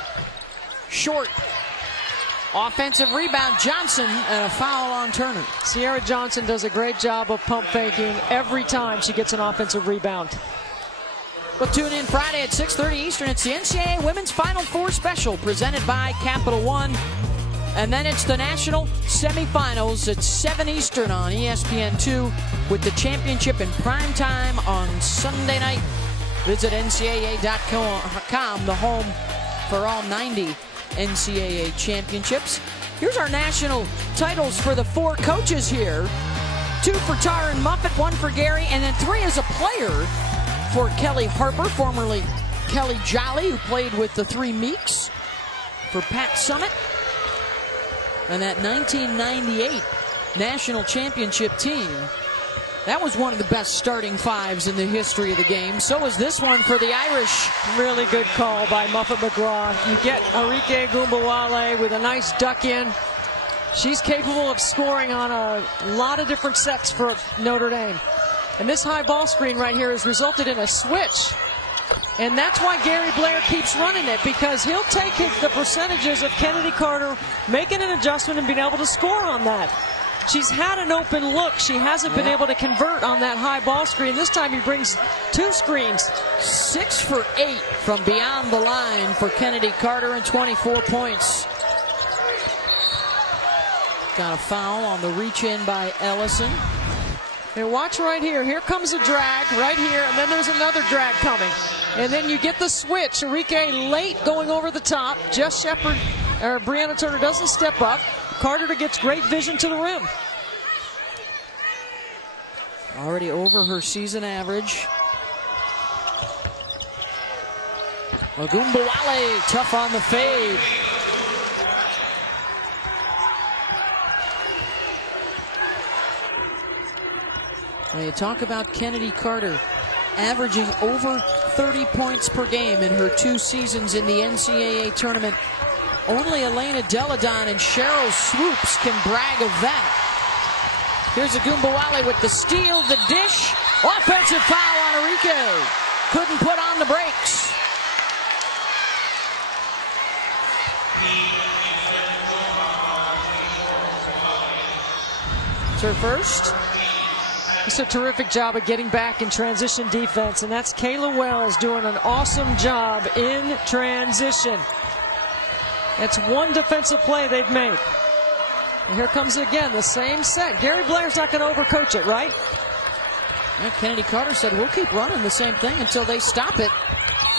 short. Offensive rebound, Johnson, and a foul on Turner. Sierra Johnson does a great job of pump faking every time she gets an offensive rebound. We'll tune in Friday at 6:30 Eastern. It's the NCAA Women's Final Four Special presented by Capital One. And then it's the national semifinals at 7 Eastern on ESPN2 with the championship in prime time on Sunday night. Visit NCAA.com, the home for all 90 NCAA championships. Here's our national titles for the 4 coaches here. 2 for Taryn Muffet, 1 for Gary, and then 3 as a player for Kelly Harper, formerly Kelly Jolly, who played with the 3 Meeks, for Pat Summit. And that 1998 national championship team, that was one of the best starting 5s in the history of the game. So is this one for the Irish. Really good call by Muffet McGraw. You get Arike Ogunbowale with a nice duck in. She's capable of scoring on a lot of different sets for Notre Dame. And this high ball screen right here has resulted in a switch. And that's why Gary Blair keeps running it, because he'll take the percentages of Chennedy Carter making an adjustment and being able to score on that. She's had an open look. She hasn't been able to convert on that high ball screen. This time he brings 2 screens. 6 for 8 from beyond the line for Chennedy Carter and 24 points. Got a foul on the reach in by Ellison. And watch right here. Here comes a drag right here, and then there's another drag coming. And then you get the switch. Arike late going over the top. Jess Shepherd, or Brianna Turner doesn't step up. Carter gets great vision to the rim. Already over her season average. Ogunbowale, tough on the fade. When you talk about Chennedy Carter averaging over 30 points per game in her 2 seasons in the NCAA tournament, only Elena Deladon and Cheryl Swoops can brag of that. Here's Ogunbowale with the steal, the dish. Offensive foul on Arike. Couldn't put on the brakes. It's her first. It's a terrific job of getting back in transition defense, and that's Kayla Wells doing an awesome job in transition. That's 1 defensive play they've made. And here comes again the same set. Gary Blair's not going to overcoach it, right? Yeah, Chennedy Carter said, we'll keep running the same thing until they stop it.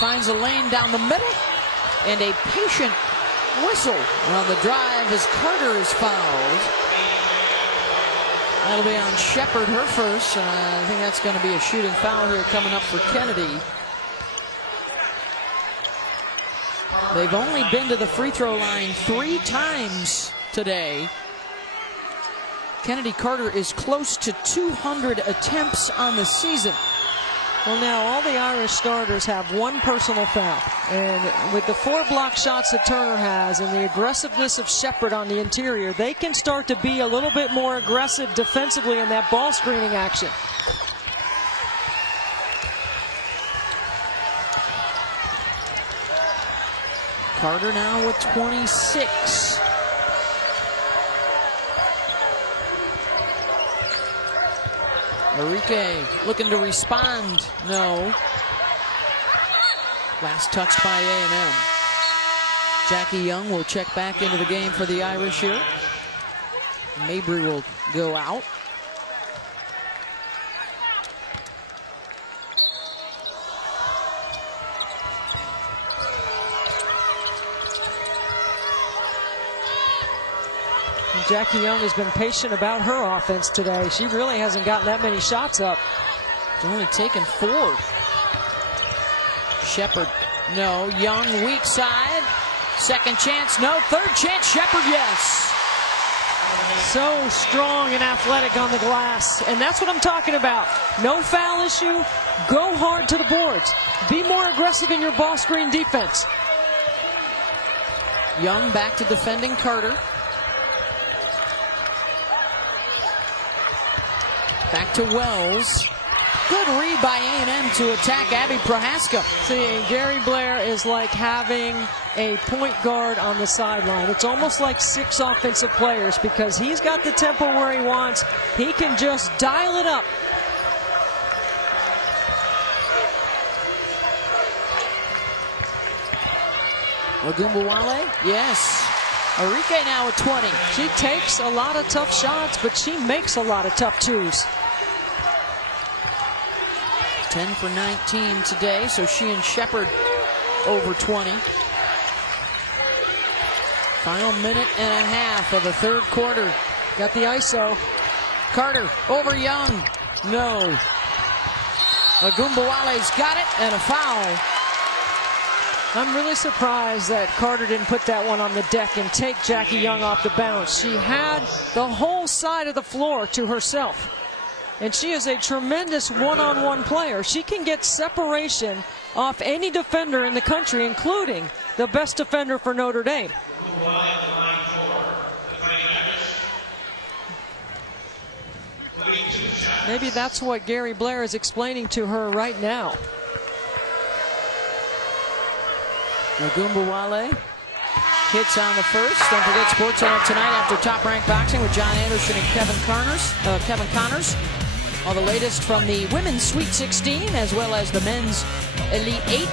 Finds a lane down the middle, and a patient whistle on the drive as Carter is fouled. That'll be on Shepherd, her first, and I think that's going to be a shooting foul here coming up for Chennedy. They've only been to the free throw line 3 times today. Chennedy Carter is close to 200 attempts on the season. Well, now all the Irish starters have 1 personal foul. And with the 4 block shots that Turner has and the aggressiveness of Shepherd on the interior, they can start to be a little bit more aggressive defensively in that ball screening action. Carter now with 26. Arike looking to respond. No. Last touched by A&M. Jackie Young will check back into the game for the Irish here. Mabry will go out. Jackie Young has been patient about her offense today. She really hasn't gotten that many shots up. She's only taken 4. Shepard, no. Young, weak side. Second chance, no. Third chance, Shepard, yes. So strong and athletic on the glass. And that's what I'm talking about. No foul issue. Go hard to the boards. Be more aggressive in your ball screen defense. Young back to defending Carter. Back to Wells. Good read by A&M to attack Abby Prohaska. See, Gary Blair is like having a point guard on the sideline. It's almost like 6 offensive players because he's got the tempo where he wants. He can just dial it up. Ogunbowale, yes. Arike now at 20. She takes a lot of tough shots, but she makes a lot of tough twos. 10 for 19 today, so she and Shepard over 20. Final minute and a half of the third quarter. Got the ISO. Carter over Young. No. Ogunbowale's got it, and a foul. I'm really surprised that Carter didn't put that one on the deck and take Jackie Young off the bounce. She had the whole side of the floor to herself. And she is a tremendous one-on-one player. She can get separation off any defender in the country, including the best defender for Notre Dame. Maybe that's what Gary Blair is explaining to her right now. Ogunbowale hits on the first. Don't forget Sports Center tonight after Top Rank Boxing with John Anderson and Kevin Connors. All the latest from the women's Sweet 16 as well as the men's Elite 8.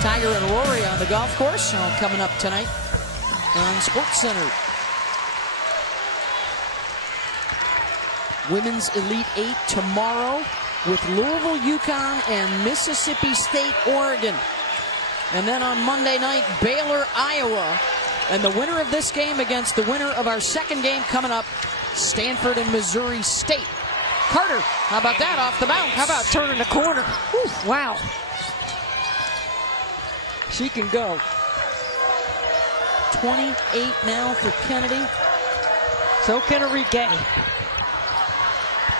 Tiger and Rory on the golf course. All coming up tonight on Sports Center. Women's Elite 8 tomorrow with Louisville, UConn, and Mississippi State, Oregon. And then on Monday night, Baylor, Iowa. And the winner of this game against the winner of our second game coming up, Stanford and Missouri State. Carter, how about that off the bounce? How about turning the corner? Whew, wow. She can go. 28 now for Chennedy. So can Arike.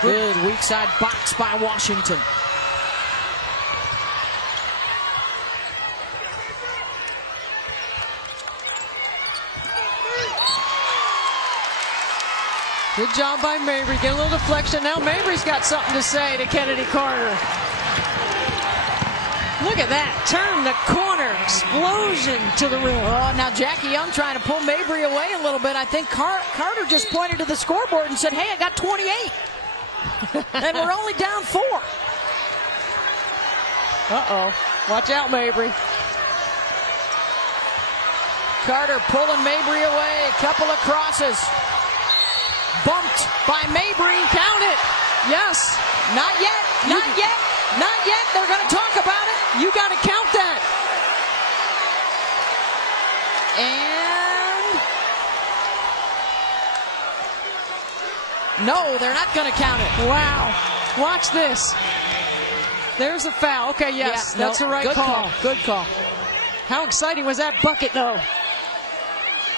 Good weak side box by Washington. Good job by Mabry. Get a little deflection. Now Mabry's got something to say to Chennedy Carter. Look at that. Turn the corner. Explosion to the rim. Oh, now Jackie Young trying to pull Mabry away a little bit. I think Carter just pointed to the scoreboard and said, hey, I got 28. And we're only down 4. Uh-oh. Watch out, Mabry. Carter pulling Mabry away. Couple of crosses. Bumped by Mabry. Count it. Yes. Not yet. Not yet. Not yet. They're going to talk about it. You got to count that. And no, they're not going to count it. Wow. Watch this. There's a foul. Okay, yes, yeah, that's the right call. Good call. How exciting was that bucket, though?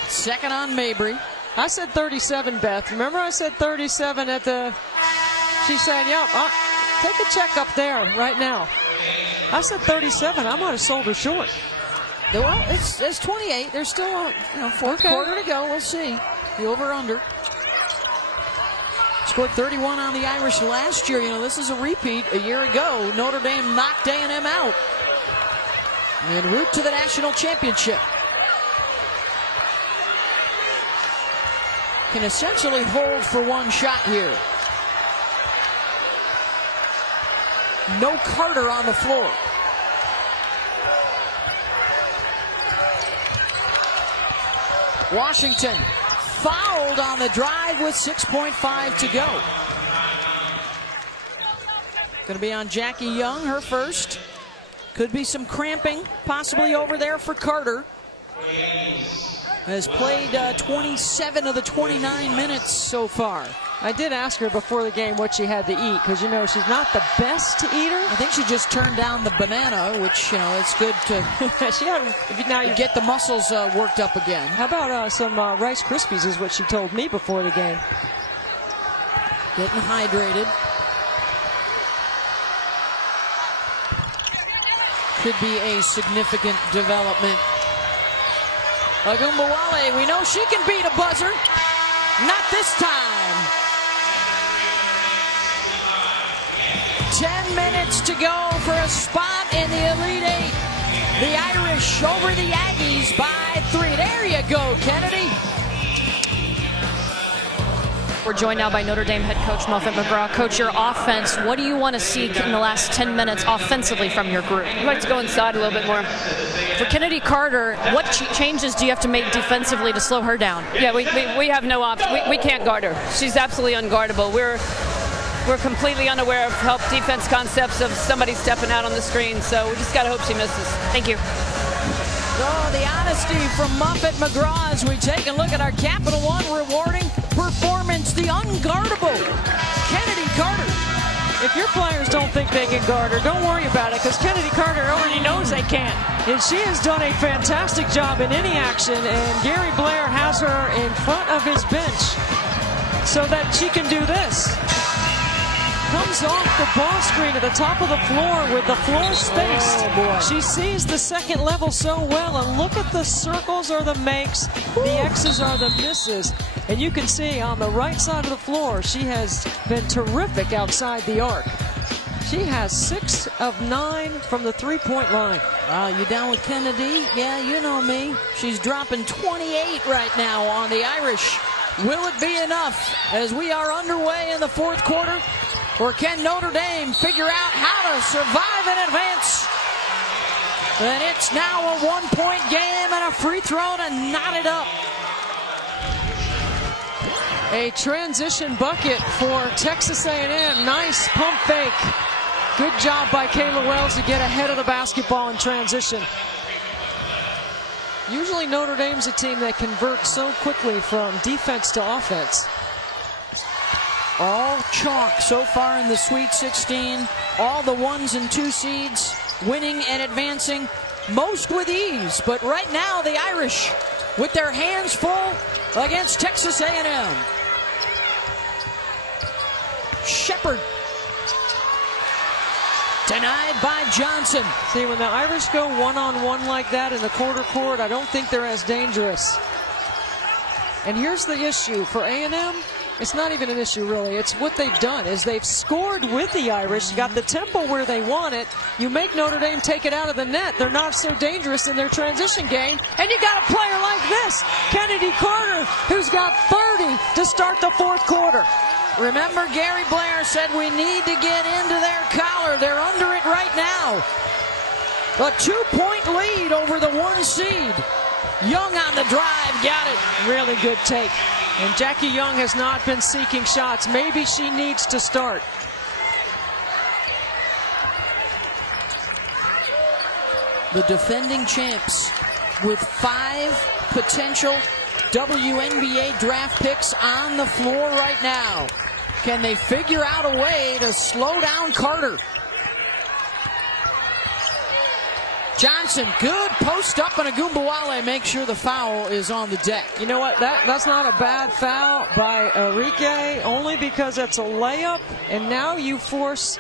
Second on Mabry. I said 37, Beth. Remember I said 37 at the... She said, yeah, take a check up there right now. I said 37. I might have sold her short. Well, it's 28. There's still fourth quarter to go. We'll see. The over-under. Scored 31 on the Irish last year. This is a repeat. A year ago, Notre Dame knocked A&M out en route to the national championship. can essentially hold for one shot here. No Carter on the floor. Washington fouled on the drive with 6.5 to go. Going to be on Jackie Young, her first. Could be some cramping, possibly over there for Carter. Has played 27 of the 29 minutes so far. I did ask her before the game what she had to eat, because, you know, she's not the best eater. I think she just turned down the banana, which, you know, it's good to now you get the muscles worked up again. How about some Rice Krispies is what she told me before the game. Getting hydrated. Could be a significant development. Ogunbowale, we know she can beat a buzzer. Not this time. 10 minutes to go for a spot in the Elite Eight. The Irish over the Aggies by 3. There you go, Chennedy. We're joined now by Notre Dame head coach Muffet McGraw. Coach, your offense, what do you want to see in the last 10 minutes offensively from your group? I'd like to go inside a little bit more. For Chennedy Carter, what changes do you have to make defensively to slow her down? Yeah, we have no option. We can't guard her. She's absolutely unguardable. We're completely unaware of help defense concepts of somebody stepping out on the screen, so we just got to hope she misses. Thank you. So the honesty from Muffet McGraw as we take a look at our Capital One rewarding performance, the unguardable Chennedy Carter. If your players don't think they can guard her, don't worry about it, because Chennedy Carter already knows they can. And she has done a fantastic job in any action, and Gary Blair has her in front of his bench so that she can do this. Comes off the ball screen at the top of the floor with the floor spaced. Oh boy. She sees the second level so well, and look at the circles are the makes, the X's are the misses. And you can see on the right side of the floor, she has been terrific outside the arc. She has 6 of 9 from the three-point line. Wow, you down with Chennedy? Yeah, you know me. She's dropping 28 right now on the Irish. Will it be enough as we are underway in the fourth quarter? Or can Notre Dame figure out how to survive and advance? And it's now a 1-point game and a free throw to knot it up. A transition bucket for Texas A&M. Nice pump fake. Good job by Kayla Wells to get ahead of the basketball in transition. Usually Notre Dame's a team that converts so quickly from defense to offense. All chalk so far in the Sweet 16. All the 1s and 2 seeds winning and advancing, most with ease. But right now, the Irish with their hands full against Texas A&M. Shepard. Denied by Johnson. See, when the Irish go one-on-one like that in the quarter court, I don't think they're as dangerous. And here's the issue for A&M. It's not even an issue, really. It's what they've done is they've scored with the Irish, got the tempo where they want it. You make Notre Dame take it out of the net. They're not so dangerous in their transition game. And you got a player like this, Chennedy Carter, who's got 30 to start the fourth quarter. Remember, Gary Blair said we need to get into their collar. They're under it right now. A 2-point lead over the 1 seed. Young on the drive, got it. Really good take. And Jackie Young has not been seeking shots. Maybe she needs to start. The defending champs with 5 potential WNBA draft picks on the floor right now. Can they figure out a way to slow down Carter? Johnson, good post up, and Ogunbowale makes sure the foul is on the deck. You know what? That's not a bad foul by Arike, only because it's a layup, and now you force,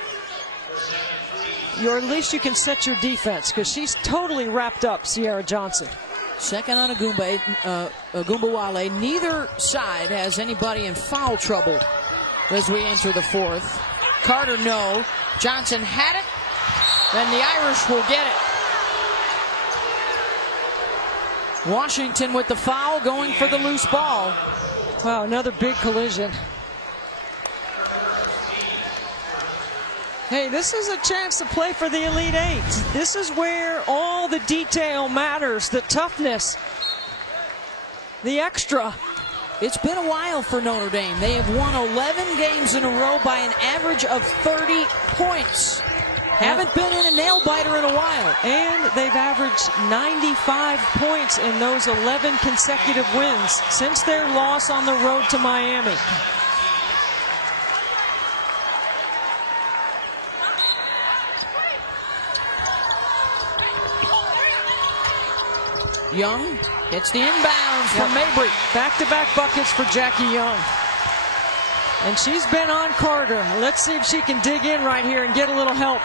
or at least you can set your defense, because she's totally wrapped up Sierra Johnson. Second on Ogunbowale. Neither side has anybody in foul trouble as we enter the fourth. Carter, no. Johnson had it. Then the Irish will get it. Washington with the foul, going for the loose ball. Wow, another big collision. Hey, this is a chance to play for the Elite Eight. This is where all the detail matters, the toughness, the extra. It's been a while for Notre Dame. They have won 11 games in a row by an average of 30 points. Haven't been in a nail-biter in a while. And they've averaged 95 points in those 11 consecutive wins since their loss on the road to Miami. Young gets the inbounds from Mabry. Back-to-back buckets for Jackie Young. And she's been on Carter. Let's see if she can dig in right here and get a little help.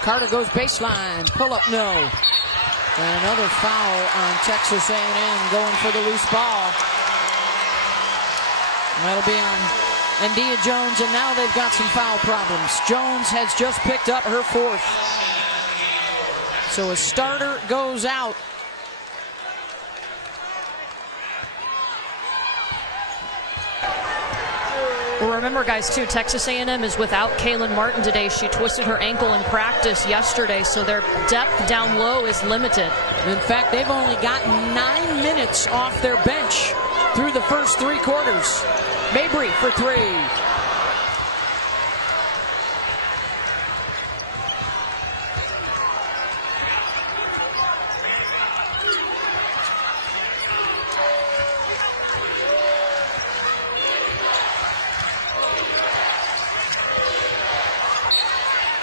Carter goes baseline, pull up, no. And another foul on Texas A&M going for the loose ball. That'll be on Andia Jones, and now they've got some foul problems. Jones has just picked up her 4th. So a starter goes out. Well, remember, guys, too, Texas A&M is without Kaylin Martin today. She twisted her ankle in practice yesterday, so their depth down low is limited. In fact, they've only gotten 9 minutes off their bench through the first 3 quarters. Mabry for 3.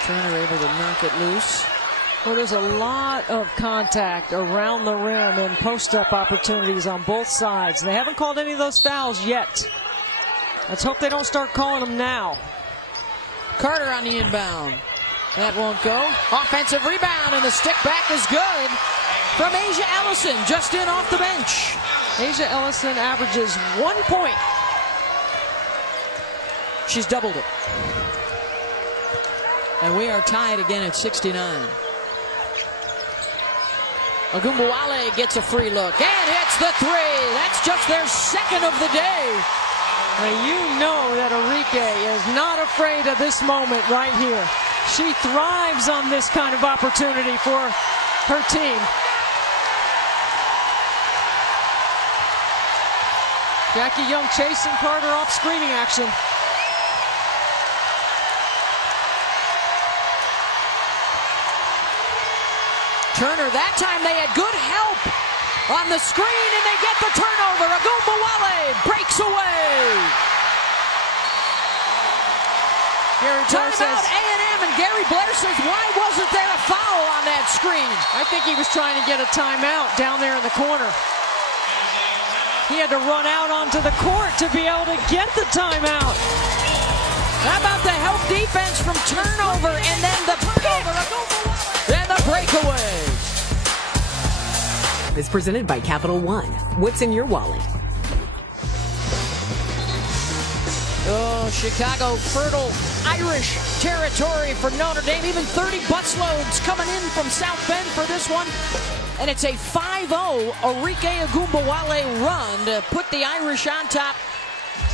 Turner able to knock it loose. Well, there's a lot of contact around the rim and post-up opportunities on both sides. They haven't called any of those fouls yet. Let's hope they don't start calling them now. Carter on the inbound. That won't go. Offensive rebound, and the stick back is good from Asia Ellison, just in off the bench. Asia Ellison averages 1 point. She's doubled it. And we are tied again at 69. Ogunbowale gets a free look and hits the 3. That's just their 2nd of the day. Now you know that Arike is not afraid of this moment right here. She thrives on this kind of opportunity for her team. Jackie Young chasing Carter off screening action. Turner, that time they had good help on the screen, and they get the turnover. Ogunbowale breaks away. Timeout A&M, and Gary Blair says, why wasn't there a foul on that screen? I think he was trying to get a timeout down there in the corner. He had to run out onto the court to be able to get the timeout. How about the help defense from turnover, and then the pick, then the breakaway. Is presented by Capital One. What's in your wallet? Oh, Chicago, fertile Irish territory for Notre Dame. Even 30 busloads coming in from South Bend for this one. And it's a 5-0 Arike Ogunbowale run to put the Irish on top.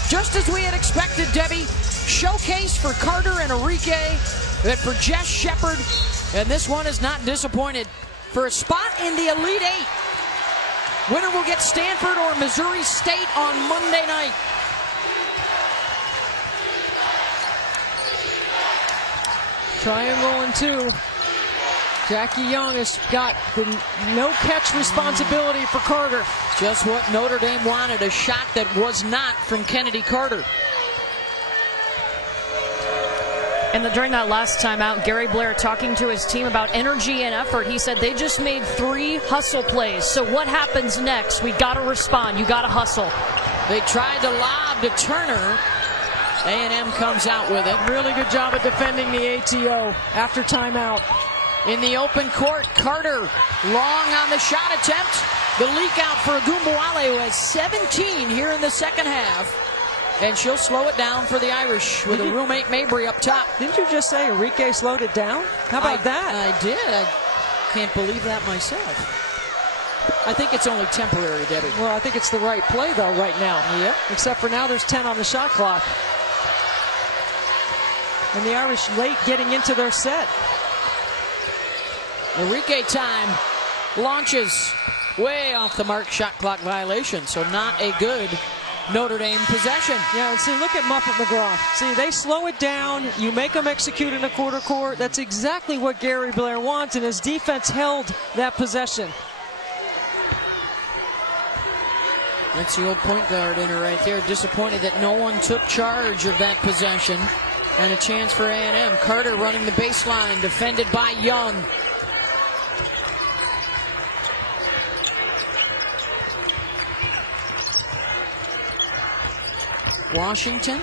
Just as we had expected, Debbie. Showcase for Carter and Arike, and for Jess Shepard. And this one is not disappointed. For a spot in the Elite Eight. Winner will get Stanford or Missouri State on Monday night. Triangle and 2. Jackie Young has got the no-catch responsibility for Carter. Just what Notre Dame wanted, a shot that was not from Chennedy Carter. And during that last timeout, Gary Blair talking to his team about energy and effort. He said they just made 3 hustle plays. So what happens next? We got to respond. You got to hustle. They tried to lob to Turner. A&M comes out with it. Really good job at defending the ATO after timeout. In the open court, Carter long on the shot attempt. The leak out for Ogunbowale, who has 17 here in the second half. And she'll slow it down for the Irish with a roommate Mabry up top. Didn't you just say Arike slowed it down? How about that? I did. I can't believe that myself. I think it's only temporary, Debbie. Well, I think it's the right play, though, right now. Yep. Except for now there's 10 on the shot clock. And the Irish late getting into their set. Arike time launches way off the mark, shot clock violation. So not a good Notre Dame possession. Yeah, and see, look at Muffet McGraw. See, they slow it down. You make them execute in a quarter court. That's exactly what Gary Blair wants, and his defense held that possession. That's the old point guard in her right there. Disappointed that no one took charge of that possession. And a chance for A&M. Carter running the baseline, defended by Young. Washington.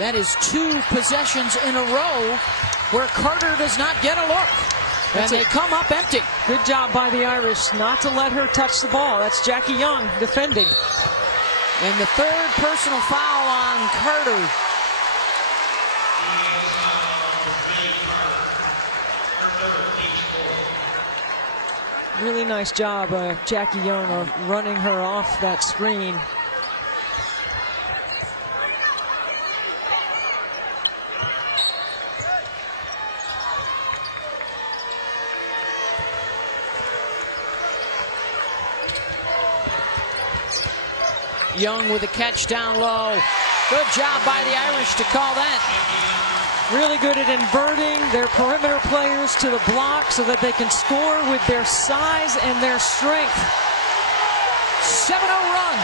That is 2 possessions in a row where Carter does not get a look. And they come up empty. Good job by the Irish not to let her touch the ball. That's Jackie Young defending. And the 3rd personal foul on Carter. Really nice job, Jackie Young, of running her off that screen. Young with a catch down low. Good job by the Irish to call that. Really good at inverting their perimeter players to the block so that they can score with their size and their strength. 7-0 run.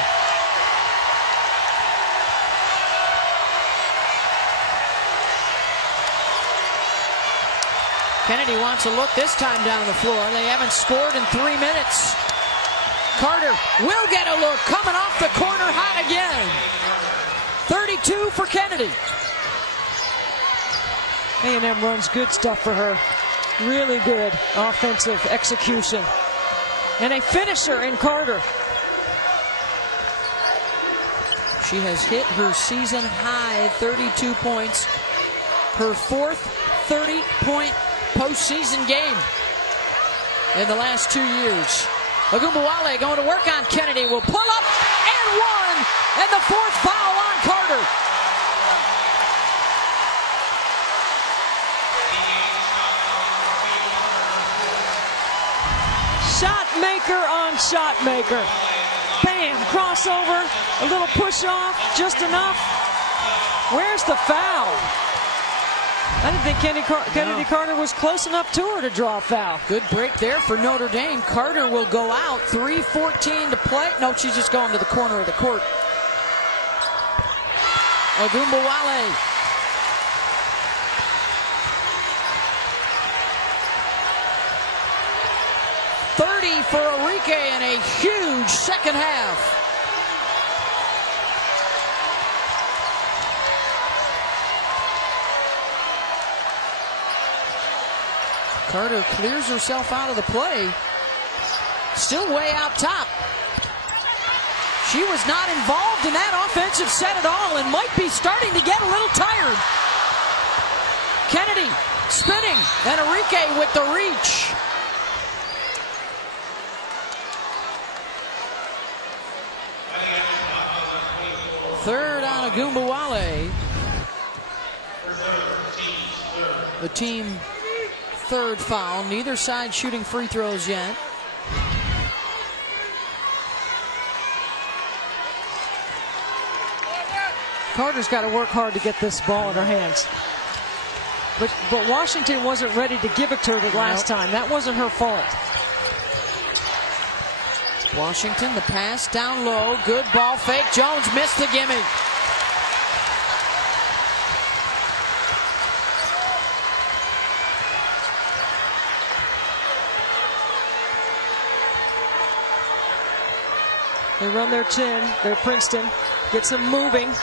Chennedy wants a look this time down the floor. They haven't scored in 3 minutes. Carter will get a look, coming off the corner hot again. 32 for Chennedy. A&M runs good stuff for her. Really good offensive execution. And a finisher in Carter. She has hit her season high 32 points. Her 4th 30-point postseason game in the last 2 years. Ogunbowale going to work on Chennedy. Will pull up and 1. And the 4th foul on Carter. Shot maker on shot maker. Bam, crossover, a little push off, just enough. Where's the foul? I didn't think Kennedy Carter was close enough to her to draw a foul. Good break there for Notre Dame. Carter will go out. 3:14 to play. No, she's just going to the corner of the court. Ogunbowale. For Arike and a huge second half. Carter clears herself out of the play. Still way out top. She was not involved in that offensive set at all and might be starting to get a little tired. Chennedy spinning and Arike with the reach. Third on Ogunbowale. The team 3rd foul. Neither side shooting free throws yet. Carter's got to work hard to get this ball in her hands. But Washington wasn't ready to give it to her the last time. That wasn't her fault. Washington, the pass down low. Good ball fake. Jones missed the gimme. They run their chin. They're Princeton. Gets them moving.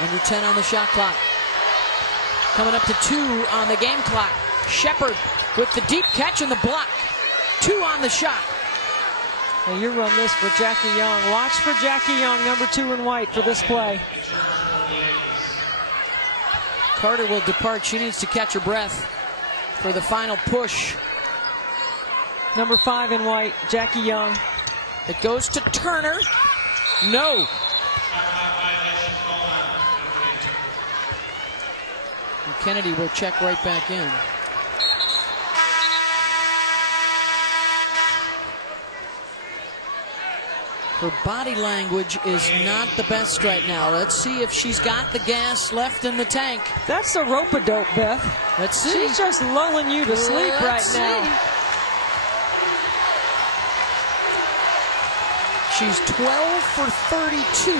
Under 10 on the shot clock. Coming up to 2 on the game clock. Shepard with the deep catch and the block. 2 on the shot. Now you run this for Jackie Young. Watch for Jackie Young, number 2 in white, for this play. Carter will depart. She needs to catch her breath for the final push. Number 5 in white, Jackie Young. It goes to Turner. No. And Chennedy will check right back in. Her body language is not the best right now. Let's see if she's got the gas left in the tank. That's a rope-a-dope, Beth. Let's see. She's just lulling you to sleep right now. She's 12 for 32.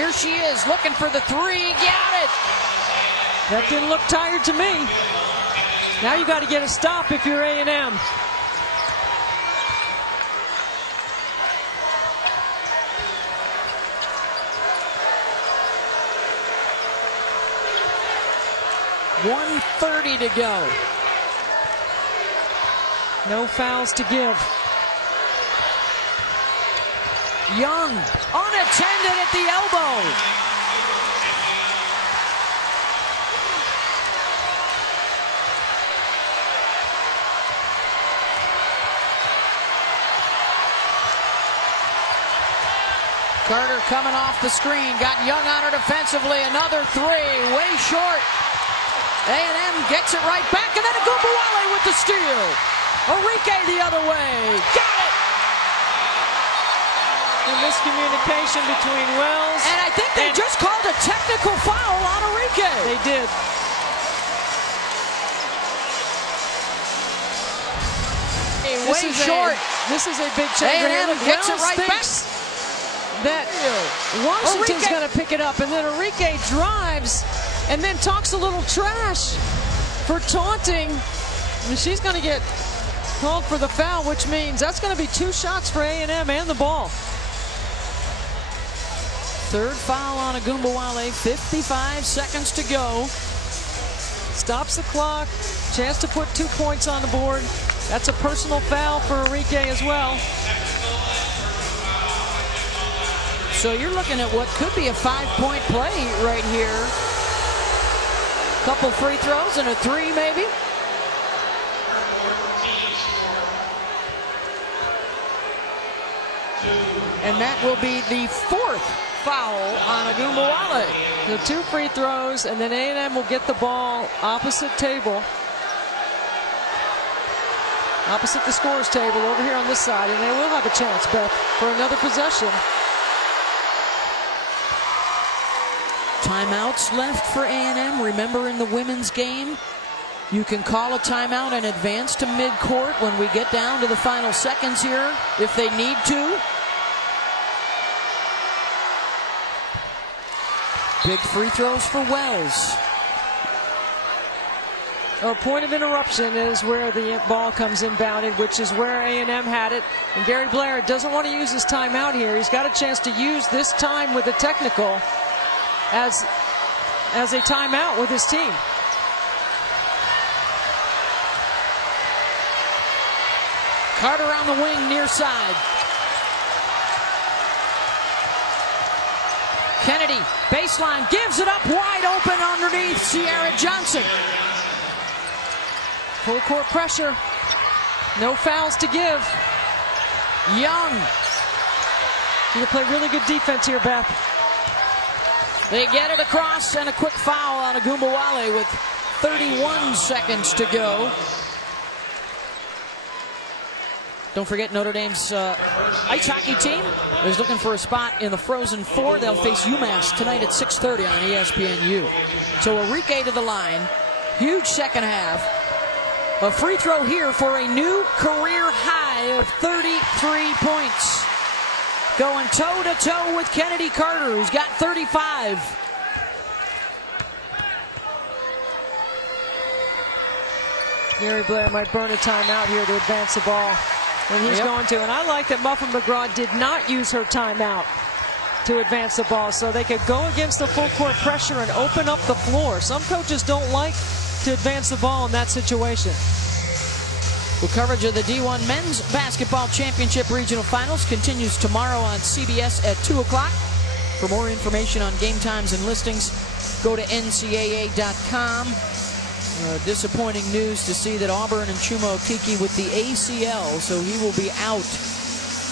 Here she is looking for the 3. Got it. That didn't look tired to me. Now you got to get a stop if you're A&M. .130 to go. No fouls to give. Young, unattended at the elbow. Carter coming off the screen, got Young on her defensively, another 3, way short. A&M gets it right back, and then Ogunbowale with the steal. Arike the other way, got it! The miscommunication between Wells. And I think they just called a technical foul on Arike. They did. Way short. This is a big change. A&M gets it right back. That Washington's going to pick it up, and then Arike drives and then talks a little trash for taunting. And she's going to get called for the foul, which means that's going to be 2 shots for A&M and the ball. 3rd foul on Ogunbowale, 55 seconds to go. Stops the clock, chance to put 2 points on the board. That's a personal foul for Arike as well. So you're looking at what could be a 5-point play right here. Couple free throws and a 3 maybe. And that will be the 4th foul on Ogunbowale. The 2 free throws, and then A&M will get the ball opposite table. Opposite the scorer's table over here on this side, and they will have a chance, Beth, for another possession. Timeouts left for A&M. Remember, in the women's game, you can call a timeout and advance to midcourt when we get down to the final seconds here, if they need to. Big free throws for Wells. A point of interruption is where the ball comes inbounded, which is where A&M had it. And Gary Blair doesn't want to use his timeout here. He's got a chance to use this time with a technical as a timeout with his team. Carter on the wing near side. Chennedy, baseline, gives it up wide open underneath Sierra Johnson. Full court pressure. No fouls to give. Young. You play really good defense here, Beth. They get it across, and a quick foul on Ogunbowale with 31 seconds to go. Don't forget, Notre Dame's ice hockey team is looking for a spot in the Frozen Four. They'll face UMass tonight at 6:30 on ESPNU. So Arike to the line. Huge second half. A free throw here for a new career high of 33 points. Going toe-to-toe with Chennedy Carter, who's got 35. Gary Blair might burn a timeout here to advance the ball when he's going to. And I like that Muffin McGraw did not use her timeout to advance the ball, so they could go against the full court pressure and open up the floor. Some coaches don't like to advance the ball in that situation. Well, coverage of the D1 Men's Basketball Championship Regional Finals continues tomorrow on CBS at 2 o'clock. For more information on game times and listings, go to ncaa.com. Disappointing news to see that Auburn and Chuma Okeke with the ACL, so he will be out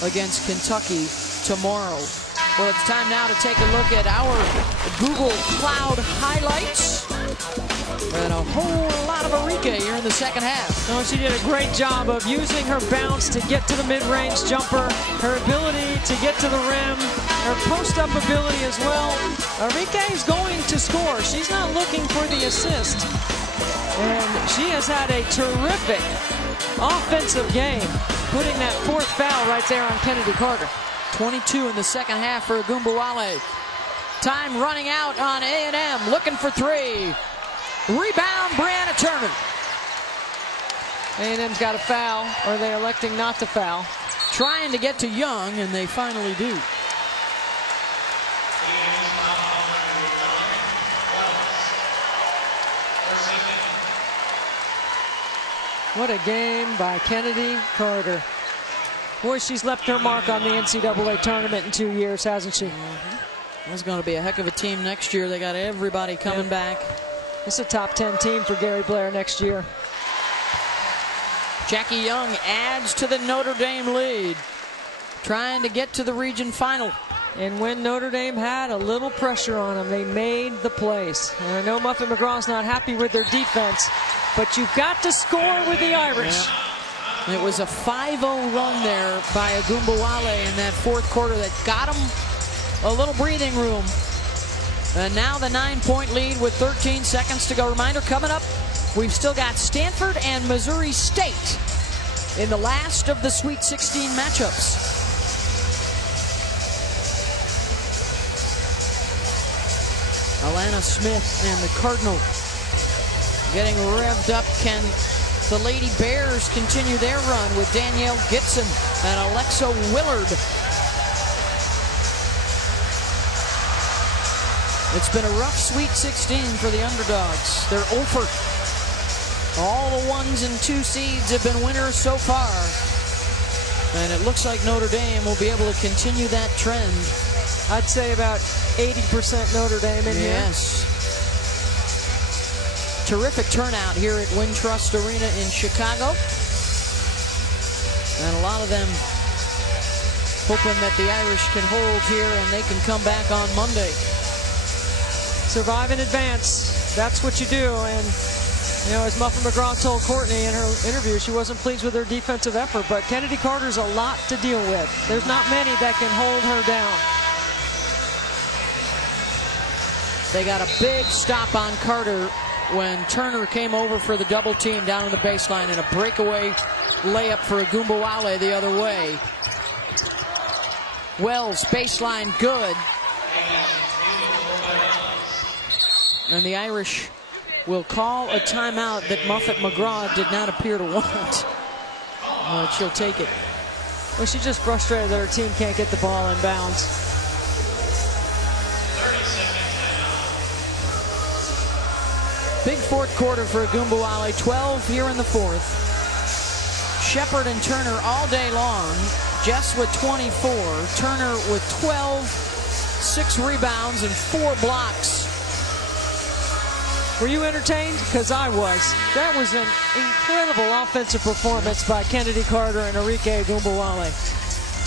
against Kentucky tomorrow. Well, it's time now to take a look at our Google Cloud highlights. And a whole lot of Arike here in the second half. No, she did a great job of using her bounce to get to the mid-range jumper, her ability to get to the rim, her post-up ability as well. Arike is going to score. She's not looking for the assist. And she has had a terrific offensive game, putting that fourth foul right there on Chennedy Carter. 22 in the second half for Ogunbowale. Time running out on A&M, looking for three. Rebound, Brianna Turner. A&M's got a foul, or are they electing not to foul? Trying to get to Young, and they finally do. What a game by Chennedy Carter. Boy, she's left her mark on the NCAA tournament in 2 years, hasn't she? That's going to be a heck of a team next year. They got everybody coming back. It's a top 10 team for Gary Blair next year. Jackie Young adds to the Notre Dame lead, trying to get to the region final. And when Notre Dame had a little pressure on them, they made the plays. And I know Muffet McGraw's not happy with their defense, but you've got to score with the Irish. Yeah. It was a 5-0 run there by Ogunbowale in that fourth quarter that got them a little breathing room. And now the 9-point lead with 13 seconds to go. Reminder, coming up, we've still got Stanford and Missouri State in the last of the Sweet 16 matchups. Alana Smith and the Cardinal getting revved up. Can the Lady Bears continue their run with Danielle Gibson and Alexa Willard? It's been a rough Sweet 16 for the underdogs. They're over. All the 1s and 2 seeds have been winners so far. And it looks like Notre Dame will be able to continue that trend. I'd say about 80% Notre Dame in here. Yes. Terrific turnout here at Wintrust Arena in Chicago. And a lot of them hoping that the Irish can hold here and they can come back on Monday. Survive in advance. That's what you do. And, you know, as Muffet McGraw told Courtney in her interview, she wasn't pleased with her defensive effort, but Chennedy Carter's a lot to deal with. There's not many that can hold her down. They got a big stop on Carter when Turner came over for the double team down on the baseline, and a breakaway layup for Ogunbowale the other way. Wells, baseline, good. And the Irish will call a timeout that Muffet McGraw did not appear to want. But she'll take it. Well, she's just frustrated that her team can't get the ball in bounds. Big fourth quarter for Ogunbowale, 12 here in the fourth. Shepard and Turner all day long. Jess with 24, Turner with 12, 6 rebounds and 4 blocks. Were you entertained? Because I was. That was an incredible offensive performance by Chennedy Carter and Arike Ogunbowale.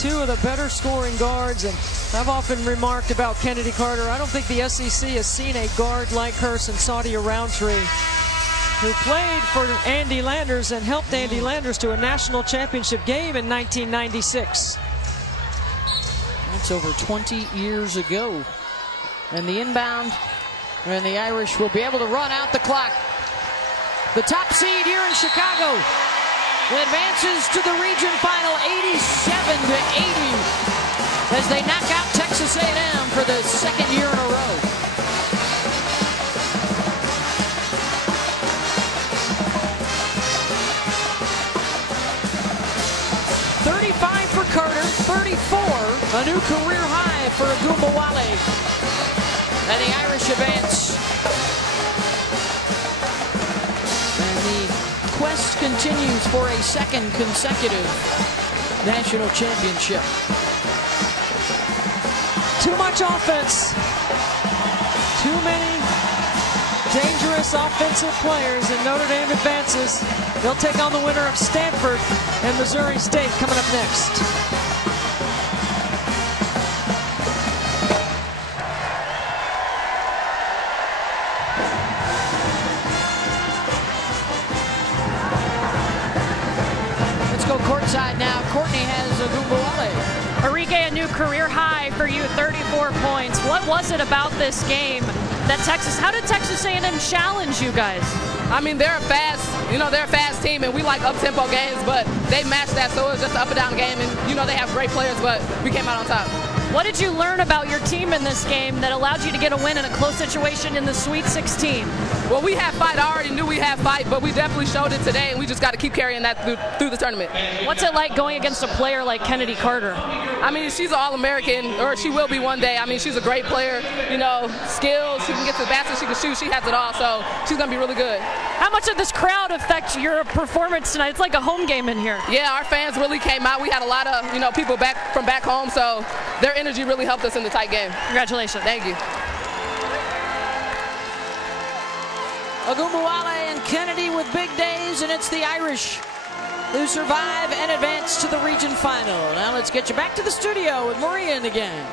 2 of the better scoring guards, and I've often remarked about Chennedy Carter, I don't think the SEC has seen a guard like her since Saadia Roundtree, who played for Andy Landers and helped Andy Landers to a national championship game in 1996. That's over 20 years ago. And the inbound, and the Irish will be able to run out the clock. The top seed here in Chicago advances to the region final 87-80 as they knock out Texas A&M for the second year in a row. For Carter, 34, a new career high for Ogunbowale. And the Irish advance. And the quest continues for a second consecutive national championship. Too much offense. Too many dangerous offensive players, and Notre Dame advances. They'll take on the winner of Stanford and Missouri State coming up next. Let's go courtside now. Courtney has Ogunbowale. Arike, a new career high for you, 34 points. What was it about this game that how did Texas A&M challenge you guys? I mean, they're a fast team, and we like up-tempo games, but they matched that, so it was just an up-and-down game, and, they have great players, but we came out on top. What did you learn about your team in this game that allowed you to get a win in a close situation in the Sweet 16? Well, we had fight. I already knew we had fight, but we definitely showed it today, and we just got to keep carrying that through the tournament. What's it like going against a player like Chennedy Carter? I mean, she's an All-American, or she will be one day. I mean, she's a great player, skills. She can get to the basket, she can shoot, she has it all, so she's going to be really good. How much did this crowd affect your performance tonight? It's like a home game in here. Yeah, our fans really came out. We had a lot of, people from back home, so their energy really helped us in the tight game. Congratulations. Thank you. Ogunbowale and Chennedy with big days, and it's the Irish who survive and advance to the region final. Now let's get you back to the studio with Maria in the game.